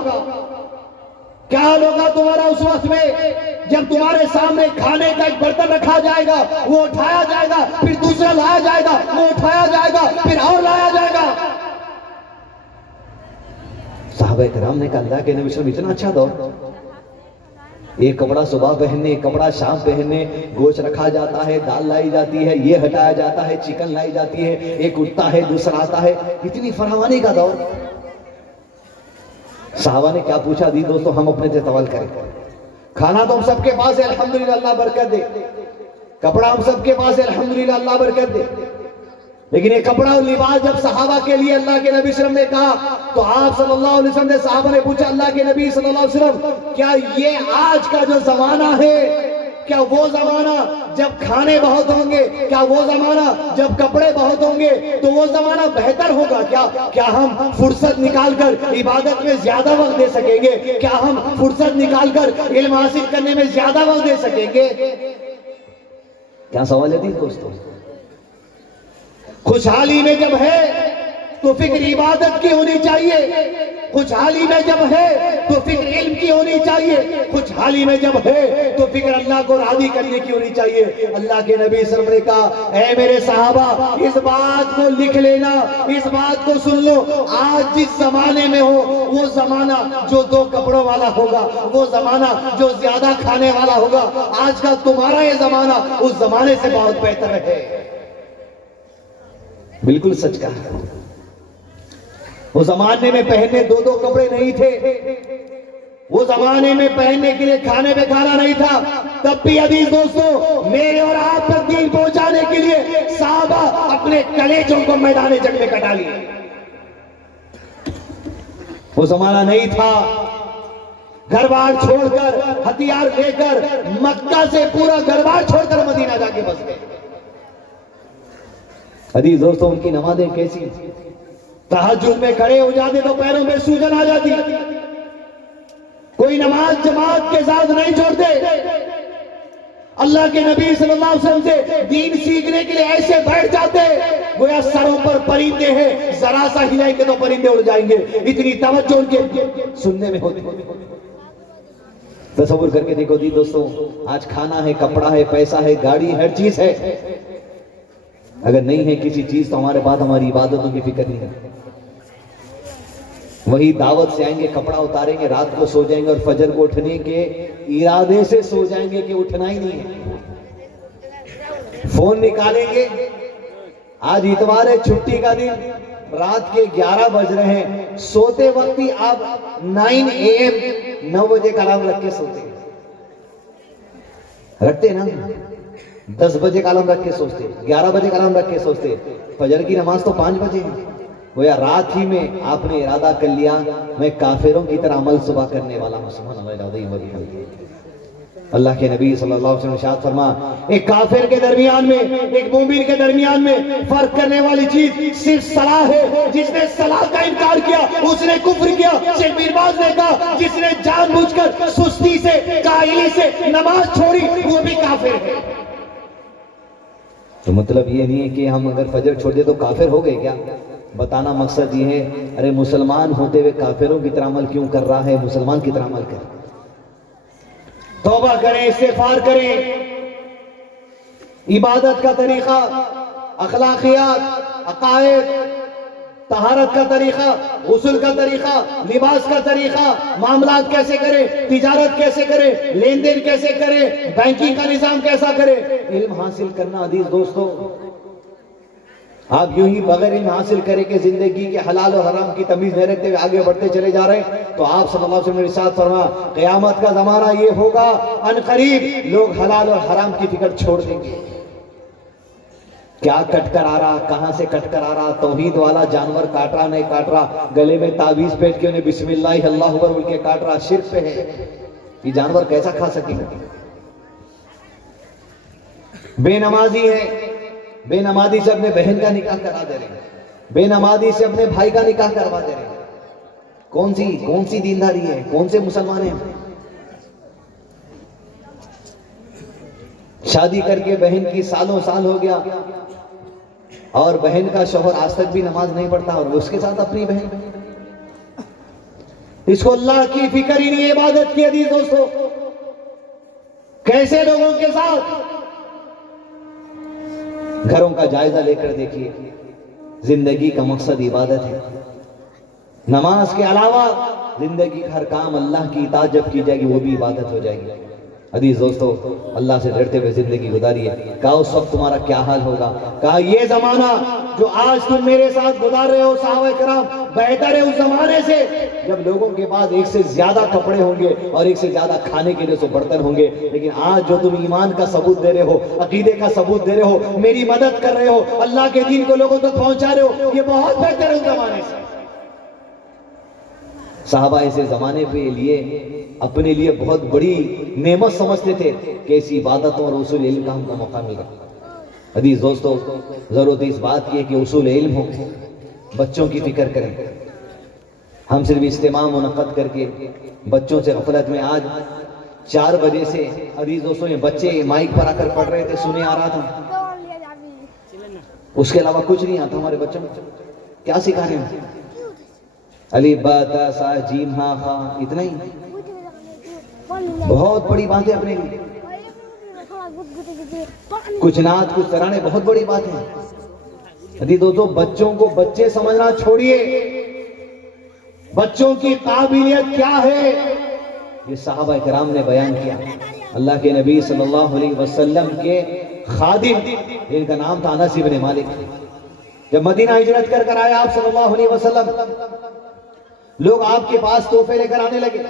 کیا حال ہوگا تمہارا اس وقت میں جب تمہارے سامنے کھانے کا ایک برتن رکھا جائے گا، وہ اٹھایا جائے گا، پھر دوسرا لایا جائے گا، وہ اٹھایا جائے گا، پھر اور لایا جائے گا۔ صحابہ کرام نے کہا اللہ کے نبی صلی اللہ علیہ وسلم اتنا اچھا دور، ایک کپڑا صبح پہننے، ایک کپڑا شام پہننے، گوشت رکھا جاتا ہے، دال لائی جاتی ہے، یہ ہٹایا جاتا ہے، چکن لائی جاتی ہے، ایک اٹھتا ہے دوسرا آتا ہے، اتنی فراوانی کا دور۔ صحابہ نے کیا پوچھا؟ دی دوستو ہم اپنے سے سوال کریں، کھانا تو ہم سب کے پاس ہے الحمدللہ اللہ برکت دے، کپڑا ہم سب کے پاس ہے الحمدللہ اللہ برکت دے، لیکن یہ کپڑا اور لباس جب صحابہ کے لیے اللہ کے نبی صلی اللہ علیہ وسلم نے کہا تو آپ صلی اللہ علیہ وسلم نے صحابہ نے پوچھا اللہ کے نبی صلی اللہ علیہ وسلم کیا یہ آج کا جو زمانہ ہے، کیا وہ زمانہ جب کھانے بہت ہوں گے، کیا وہ زمانہ جب کپڑے بہت ہوں گے تو وہ زمانہ بہتر ہوگا کیا ہم فرصت نکال کر عبادت میں زیادہ وقت دے سکیں گے، کیا ہم فرصت نکال کر علم حاصل کرنے میں زیادہ وقت دے سکیں گے؟ کیا سوال ہے دی دوستو؟ خوشحالی میں جب ہے تو فکر عبادت کی ہونی چاہیے، خوشحالی میں جب ہے تو فکر علم کی ہونی چاہیے، خوشحالی میں جب ہے تو فکر اللہ کو راضی کرنے کی ہونی چاہیے۔ اللہ کے نبی صلی اللہ علیہ وسلم نے کہا اے میرے صحابہ اس بات کو لکھ لینا، اس بات کو سن لو، آج جس زمانے میں ہو وہ زمانہ جو 2 کپڑوں والا ہوگا، وہ زمانہ جو زیادہ کھانے والا ہوگا، آج کا تمہارا یہ زمانہ اس زمانے سے بہت بہتر ہے۔ بالکل سچ کہا، وہ زمانے میں پہننے 2 کپڑے نہیں تھے، وہ زمانے میں پہننے کے لیے کھانے پہ کھانا نہیں تھا، تب بھی عزیز دوستو میرے اور آپ تک دین پہنچانے کے لیے صحابہ اپنے کلیجوں کو میدان جنگ میں کٹا لیے۔ وہ زمانہ نہیں تھا گھر بار چھوڑ کر ہتھیار لے کر مکہ سے پورا گھر بار چھوڑ کر مدینہ جا کے بس گئے۔ عزیز دوستو ان کی نمازیں کیسی، تہجد میں کھڑے ہو جاتے تو پیروں میں سوجن آ جاتی، کوئی نماز جماعت کے ساتھ نہیں چھوڑتے، اللہ کے نبی صلی اللہ علیہ وسلم سے دین سیکھنے کے لیے ایسے بیٹھ جاتے گویا سروں پر پرندے ہیں، ذرا سا ہلائیں گے تو پرندے اڑ جائیں گے، اتنی توجہ ان کے سننے میں ہوتی۔ تصور کر کے دیکھو دی دوستو آج کھانا ہے، کپڑا ہے، پیسہ ہے، گاڑی، ہر چیز ہے، اگر نہیں ہے کسی چیز تو ہمارے بعد ہماری عبادتوں کی فکر نہیں ہے۔ وہی دعوت سے آئیں گے، کپڑا اتاریں گے، رات کو سو جائیں گے اور فجر کو اٹھنے کے ارادے سے سو جائیں گے کہ اٹھنا ہی نہیں ہے۔ فون نکالیں گے، آج اتوار ہے، چھٹی کا دن، رات کے 11 بج رہے ہیں، سوتے وقت ہی آپ 9 AM 9 بجے کا الارم رکھ کے سوتے ہیں، رکھتے نا، 10 بجے کا الارم رکھ کے سوچتے، 11 بجے کا الارم رکھ کے سوچتے، فجر کی نماز تو 5 بجے ہے، گویا رات ہی میں آپ نے ارادہ کر لیا میں کافروں کی طرح عمل صبح کرنے والا ہوں۔ سبحان اللہ العظیم و بحمدہ۔ اللہ کے نبی صلی اللہ علیہ وسلم ارشاد فرما ایک کافر کے درمیان میں ایک مومن کے درمیان میں فرق کرنے والی چیز صرف صلاح ہے، جس نے صلاح کا انکار کیا اس نے کفر کیا۔ شیخ میر باز نے کہا جس نے جان بوجھ کر سستی سے کاہلی سے نماز چھوڑی وہ بھی کافر ہے۔ تو مطلب یہ نہیں ہے کہ ہم اگر فجر چھوڑ دیں تو کافر ہو گئے کیا؟ بتانا مقصد یہ ہے ارے مسلمان ہوتے ہوئے کافروں کی طرح عمل کیوں کر رہا ہے، مسلمان کی طرح عمل کریں، توبہ کریں، استغفار کریں۔ عبادت کا طریقہ، اخلاقیات، عقائد، طہارت کا طریقہ، غسل کا طریقہ، لباس کا طریقہ، معاملات کیسے کریں، تجارت کیسے کریں، لین دین کیسے کریں، بینکنگ کا نظام کیسا کریں، علم حاصل کرنا عزیز دوستو۔ آپ یوں ہی بغیر علم حاصل کرے کہ زندگی کے حلال اور حرام کی تمیز نہیں رکھتے ہوئے آگے بڑھتے چلے جا رہے ہیں تو آپ صلی اللہ علیہ وسلم نے ارشاد فرما قیامت کا زمانہ یہ ہوگا ان قریب لوگ حلال اور حرام کی فکر چھوڑ دیں گے، کیا کٹ کر آ رہا, کہاں سے کٹ کر آ رہا, توحید والا جانور کاٹ رہا نہیں کاٹ رہا, گلے میں تعویذ پیٹ کے انہیں بسم اللہ اللہ اکبر بول کے کاٹ رہا, شرک پہ ہے. یہ جانور کیسا کھا سکے گا؟ بے نمازی ہے, بے نمازی سے اپنے بہن کا نکاح کرا دے رہے ہیں, بے نمازی سے اپنے بھائی کا نکاح کروا دے رہے ہیں. کون سی دینداری ہے؟ کون سے مسلمان ہیں؟ شادی کر کے بہن کی سالوں سال ہو گیا اور بہن کا شوہر آج تک بھی نماز نہیں پڑھتا, اور اس کے ساتھ اپنی بہن, اس کو اللہ کی فکر ہی نہیں عبادت کی. عزیز دوستو, کیسے لوگوں کے ساتھ. گھروں کا جائزہ لے کر دیکھیے, زندگی کا مقصد عبادت ہے. نماز کے علاوہ زندگی کا ہر کام اللہ کی اطاعت جب کی جائے گی وہ بھی عبادت ہو جائے گی. عزیز دوستو, اللہ سے ڈرتے ہوئے زندگی گزاریے. کہا اس وقت تمہارا کیا حال ہوگا, کہا یہ زمانہ جو آج تم میرے ساتھ گزار رہے ہو صحابہ کرام, بہتر ہے اس زمانے سے جب لوگوں کے پاس ایک سے زیادہ کپڑے ہوں گے اور ایک سے زیادہ کھانے کے لیے سو برتن ہوں گے. لیکن آج جو تم ایمان کا ثبوت دے رہے ہو, عقیدے کا ثبوت دے رہے ہو, میری مدد کر رہے ہو, اللہ کے دین کو لوگوں تک پہنچا رہے ہو, یہ بہت بہتر ہے اس زمانے سے. صحابہ ایسے زمانے پہ لیے اپنے لیے بہت بڑی نعمت سمجھتے تھے کہ ایسی عبادتوں اور اصول علم کا ہم کو موقع مل رہا. عزیز دوستو, ضرورت اس بات کی ہے کہ اصول علم ہو, بچوں کی فکر کریں. ہم صرف اجتماع منعقد کر کے بچوں سے غفلت میں, آج 4 بجے سے عزیز دوستوں یہ بچے مائک پر آ کر پڑھ رہے تھے, سنے آ رہا تھا, اس کے علاوہ کچھ نہیں آتا ہمارے بچوں کو. کیا سکھا رہے ہیں؟ الف با تا سا جیم ہا خا, اتنا ہی. بہت بڑی بات ہے اپنے لیے. کچھ نعت کچھ ترانے بہت بڑی بات ہے. عزیز دوستو, بچوں کو بچے سمجھنا چھوڑیے, بچوں کی قابلیت کیا ہے یہ صحابہ کرام نے بیان کیا. اللہ کے نبی صلی اللہ علیہ وسلم کے خادم, ان کا نام تھا انس بن مالک. جب مدینہ ہجرت کر آئے آپ صلی اللہ علیہ وسلم, لوگ آپ کے پاس تحفے لے کر آنے لگے.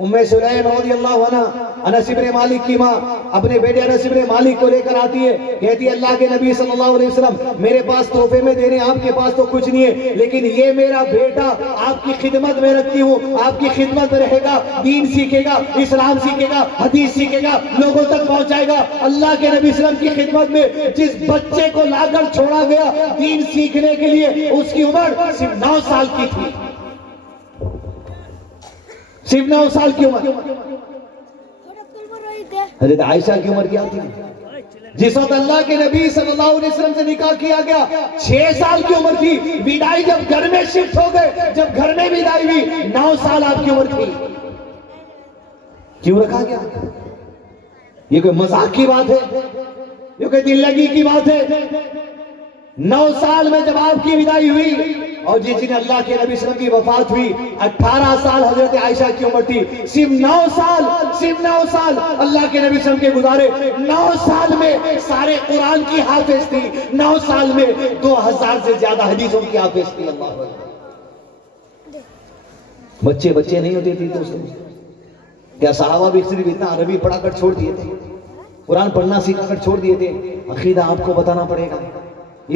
ام سلیم رضی اللہ عنہ, انس بن مالک کی ماں, اپنے بیٹے انس بن مالک کو لے کر آتی ہے, کہتی ہے اللہ کے نبی صلی اللہ علیہ وسلم میرے پاس تحفے میں دینے, آپ کے پاس تو کچھ نہیں ہے, لیکن یہ میرا بیٹا آپ کی خدمت میں رکھتی ہوں, آپ کی خدمت میں رہے گا, دین سیکھے گا, اسلام سیکھے گا, حدیث سیکھے گا, لوگوں تک پہنچائے گا. اللہ کے نبی صلی اللہ علیہ وسلم کی خدمت میں جس بچے کو لا کر چھوڑا گیا دین سیکھنے کے لیے, اس کی عمر صرف 9 سال کی تھی. صرف 9 سال کی عمر. حضرت عائشہ کی عمر کیا تھی؟ جس وقت اللہ کے نبی صلی اللہ علیہ وسلم سے نکاح کیا گیا 6 سال کی عمر تھی. بیدائی جب گھر میں شفٹ ہو گئے, جب گھر میں بیدائی ہوئی 9 سال آپ کی عمر تھی. کیوں رکھا گیا؟ یہ کوئی مذاق کی بات ہے؟ یہ کوئی دل لگی کی بات ہے؟ 9 سال میں جب آپ کی بدائی ہوئی, اور جس دن اللہ کے نبی صلی اللہ علیہ وسلم کی وفات ہوئی 18 سال حضرت عائشہ کی عمر تھی. صرف 9 سال اللہ کے نبی صلی اللہ علیہ وسلم کے گزارے. 9 سال میں سارے قرآن کی حافظ تھی, 9 سال میں 2000 سے زیادہ حدیثوں کی حافظ تھی. اللہ بچے نہیں ہوتے تھے دوستوں. کیا صحابہ بھی صرف اتنا عربی پڑھا کر چھوڑ دیے تھے, قرآن پڑھنا سیکھا کر چھوڑ دیے تھے؟ عقیدہ آپ کو بتانا پڑے گا,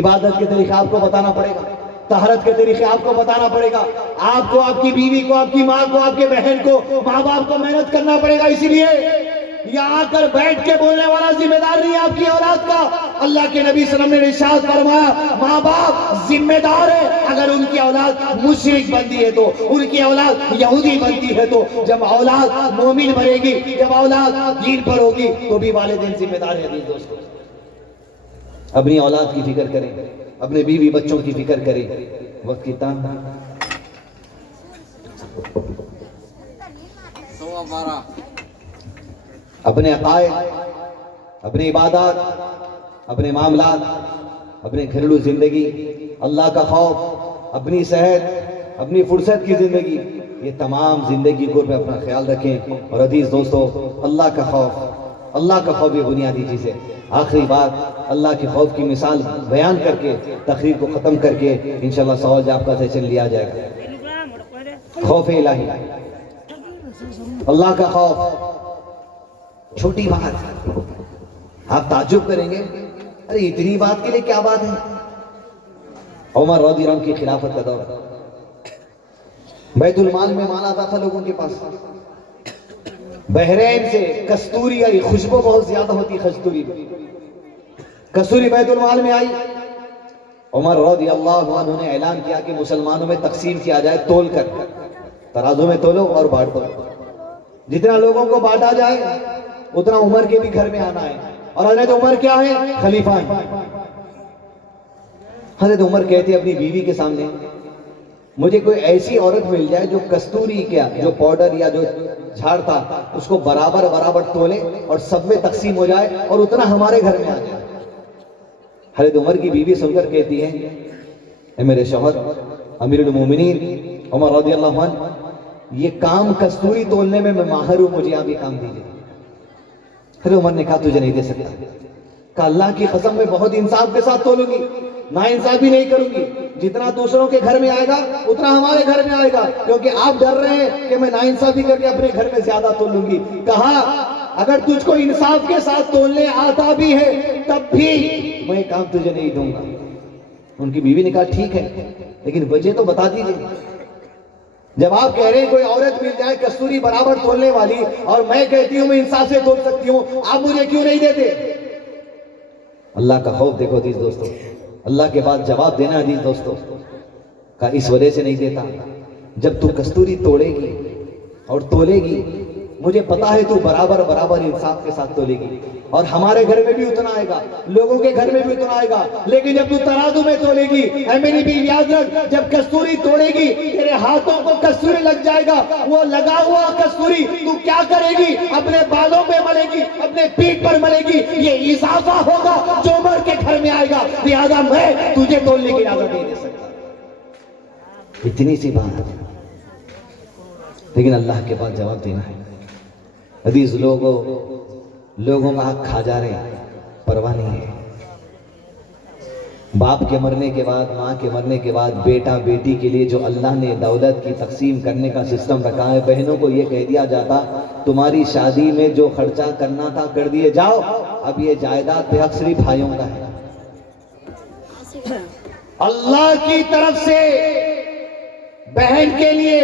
عبادت کے طریقے آپ کو بتانا پڑے گا, طہارت کے طریقے آپ کو بتانا پڑے گا. آپ کو, آپ کی بیوی کو, آپ کی ماں کو, آپ کے بہن کو, ماں باپ کو محنت کرنا پڑے گا. اسی لیے یہاں آ کر بیٹھ کے بولنے والا ذمہ دار نہیں آپ کی اولاد کا. اللہ کے نبی صلی اللہ علیہ وسلم نے ارشاد فرمایا ماں باپ ذمہ دار ہے. اگر ان کی اولاد مشرک بنتی ہے تو, ان کی اولاد یہودی بنتی ہے تو, جب اولاد مومن بنے گی, جب اولاد دین پر ہوگی تو بھی والدین ذمہ دار ہیں. عزیز دوستو, اپنی اولاد کی فکر کریں, اپنے بیوی بچوں کی فکر کریں. وقت کی تنگ, اپنے عقائد, اپنے عبادات, اپنے معاملات, اپنے گھریلو زندگی, اللہ کا خوف, اپنی صحت, اپنی فرصت کی زندگی, یہ تمام زندگی کو پہ اپنا خیال رکھیں. اور عزیز دوستو, اللہ کا خوف یہ بنیادی چیز ہے. آخری بات, اللہ کے خوف کی مثال بیان کر کے تقریر کو ختم کر کے انشاءاللہ سوال جواب کا سیشن لیا جائے گا. خوف الہی, اللہ کا خوف چھوٹی بات. آپ تعجب کریں گے, ارے اتنی بات کے لیے کیا بات ہے؟ عمر رضی اللہ عنہ کی خلافت کا دور، بیت المال میں مال آتا تھا لوگوں کے پاس، بحرین سے کستوری آئی، خوشبو بہت زیادہ ہوتی کستوری میں، کستوری بیت المال میں آئی، عمر رضی اللہ عنہ نے اعلان کیا کہ مسلمانوں میں تقسیم کیا جائے، تول کر ترازو میں تولو اور بانٹو، جتنا لوگوں کو بانٹا جائے اتنا عمر کے بھی گھر میں آنا ہے، اور حضرت عمر کیا ہے؟ خلیفہ ہے۔ حضرت عمر کہتے اپنی بیوی کے سامنے، مجھے کوئی ایسی عورت مل جائے جو کستوری کیا جو پاؤڈر یا جو جھاڑ تھا اس کو برابر برابر تولے اور سب میں تقسیم ہو جائے اور اتنا ہمارے گھر میں آ جائے۔ حضرت عمر کی بیوی سن کر کہتی ہے، اے میرے شوہر امیر المومنین عمر رضی اللہ عنہ، یہ کام کستوری تولنے میں ماہر ہوں، مجھے آپ یہ کام دیجیے۔ حضرت عمر نے کہا تجھے نہیں دے سکتا، کہا اللہ کی قسم میں بہت انصاف کے ساتھ تولوں گی، نا انصافی نہیں کروں گی، جتنا دوسروں کے گھر میں آئے گا اتنا ہمارے گھر میں آئے گا، کیونکہ آپ ڈر رہے ہیں کہ میں نا انصافی کر کے اپنے گھر میں زیادہ تولوں گی۔ کہا اگر تجھ کو انصاف کے ساتھ تولنے آتا بھی ہے تب بھی میں کام تجھے نہیں دوں گا۔ ان کی بیوی نے کہا ٹھیک ہے، لیکن وجہ تو بتا دیجیے، جب آپ کہہ رہے ہیں کوئی عورت مل جائے کستوری برابر تولنے والی اور میں کہتی ہوں میں انصاف سے تول سکتی ہوں، آپ مجھے کیوں نہیں دیتے؟ اللہ کا خوف دیکھو عزیز دوستو، اللہ کے بعد جواب دینا عزیز دوستو، کہا اس وجہ سے نہیں دیتا، جب تو کستوری توڑے گی اور تولے گی مجھے پتا ہے تو برابر برابر انصاف کے ساتھ تولے گی، اور ہمارے گھر میں بھی اتنا آئے گا، لوگوں کے گھر میں بھی اتنا آئے گا، لیکن جب تو ترازو میں تولے گی، اے میری بھی یاد رکھ، جب کستوری توڑے گی تیرے ہاتھوں کو کستوری لگ جائے گا، وہ لگا ہوا کستوری تو کیا کرے گی؟ اپنے بالوں پہ ملے گی، اپنے پیٹ پر ملے گی، یہ اضافہ ہوگا جو عمر کے گھر میں آئے گا، لہذا میں تجھے تولنے کی اجازت نہیں دے سکتا۔ اتنی سی بات ہے، لیکن اللہ کے پاس جواب دینا ہے۔ عزیز لوگوں کا حق کھا جا رہے ہیں، پرواہ نہیں ہے۔ باپ کے مرنے کے بعد، ماں کے مرنے کے بعد بیٹا بیٹی کے لیے جو اللہ نے دولت کی تقسیم کرنے کا سسٹم رکھا ہے، بہنوں کو یہ کہہ دیا جاتا تمہاری شادی میں جو خرچہ کرنا تھا کر دیے جاؤ، اب یہ جائیداد پہ حق صرف بھائیوں کا ہے۔ اللہ کی طرف سے بہن کے لیے،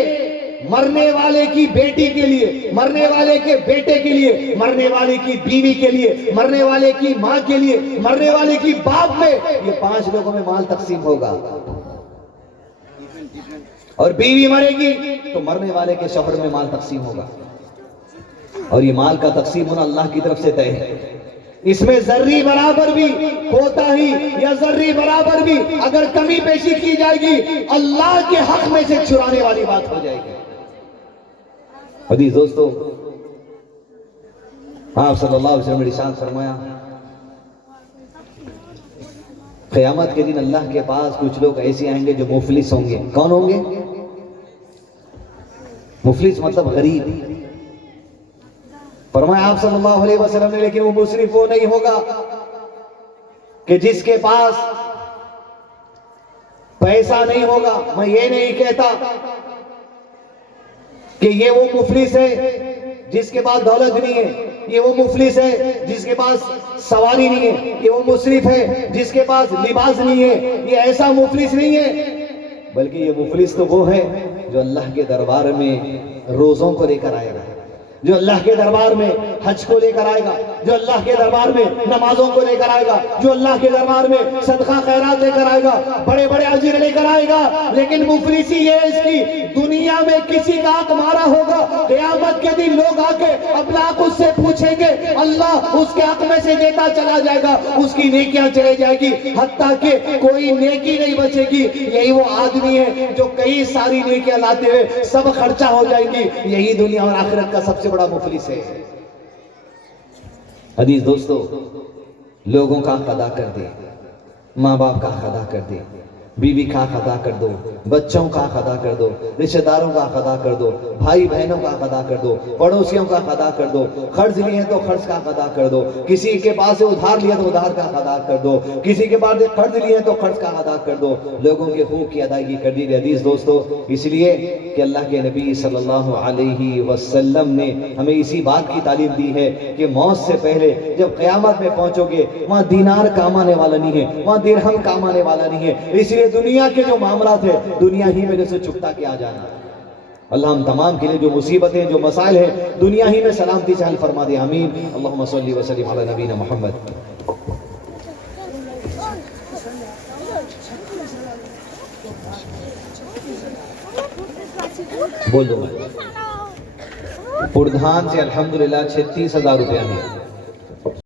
مرنے والے کی بیٹی کے لیے، مرنے والے کے بیٹے کے لیے، مرنے والے کی بیوی کے لیے، مرنے والے کی ماں کے لیے، مرنے والے کی باپ میں، یہ 5 لوگوں میں مال تقسیم ہوگا، اور بیوی مرے گی تو مرنے والے کے شوہر میں مال تقسیم ہوگا، اور یہ مال کا تقسیم ہونا اللہ کی طرف سے طے ہے۔ اس میں ذری برابر بھی کوتاہی یا ذری برابر بھی اگر کمی پیشی کی جائے گی، اللہ کے حق میں سے چرانے والی بات ہو جائے گی۔ عزیز دوستو، آپ صلی اللہ علیہ وسلم نے ارشاد فرمایا، قیامت کے دن اللہ کے پاس کچھ لوگ ایسے آئیں گے جو مفلس ہوں گے۔ کون ہوں گے؟ مفلس مطلب غریب۔ فرمایا آپ صلی اللہ علیہ وسلم نے، لیکن وہ مصرف وہ نہیں ہوگا کہ جس کے پاس پیسہ نہیں ہوگا۔ میں یہ نہیں کہتا کہ یہ وہ مفلس ہے جس کے پاس دولت نہیں ہے، یہ وہ مفلس ہے جس کے پاس سواری نہیں ہے، یہ وہ مصرف ہے جس کے پاس لباس نہیں ہے، یہ ایسا مفلس نہیں ہے، بلکہ یہ مفلس تو وہ ہے جو اللہ کے دربار میں روزوں کو لے کر آئے گا، جو اللہ کے دربار میں حج کو لے کر آئے گا، جو اللہ کے دربار میں نمازوں کو لے کر آئے گا، جو اللہ کے دربار میں صدقہ خیرات لے کر آئے گا، بڑے بڑے اجر لے کر آئے گا، لیکن مفلسی یہ اس کی دنیا میں کسی کا حق مارا ہوگا، قیامت کے دن لوگ آ کے اپنا حق اس سے پوچھیں گے، اللہ اس کے حق میں سے دیتا چلا جائے گا، اس کی نیکیاں چلے جائے گی، حتیٰ کہ کوئی نیکی نہیں بچے گی۔ یہی وہ آدمی ہے جو کئی ساری نیکیاں لاتے ہوئے سب خرچہ ہو جائیں گی، یہی دنیا اور آخرت کا سب سے بڑا مفلس ہے۔ عزیز دوستو، لوگوں کا حق ادا کر دے، ماں باپ کا حق ادا کر دے، بیوی کا حق ادا کر دو، بچوں کا حق ادا کر دو، رشتہ داروں کا حق ادا کر دو، بھائی بہنوں کا حق ادا کر دو، پڑوسیوں کا حق ادا کر دو، قرض لیے ہیں تو قرض کا حق ادا کر دو، کسی کے پاس سے ادھار لیا تو ادھار کا حق ادا کر دو، کسی کے پاس سے قرض لیے ہیں تو قرض کا حق ادا کر دو، لوگوں کے حقوق کی ادائیگی کر دیجیے عزیز دوستو، اس لیے کہ اللہ کے نبی صلی اللہ علیہ وسلم نے ہمیں اسی بات کی تعلیم دی ہے کہ موت سے پہلے جب قیامت میں پہنچو گے وہاں دینار کام آنے والا نہیں ہے، وہاں درہم کام آنے والا نہیں ہے، اس لیے دنیا کے جو معاملات ہیں دنیا ہی میں سے چکتا کے آ جانا۔ اللہ ہم تمام کے لیے جو مصیبتیں جو مسائل ہیں دنیا ہی میں سلامتی سے حل فرما دے، آمین۔ اللہم صلی وسلم علی نبینا محمد۔ بول دو میں پردھان سے الحمدللہ 36,000 روپیہ میں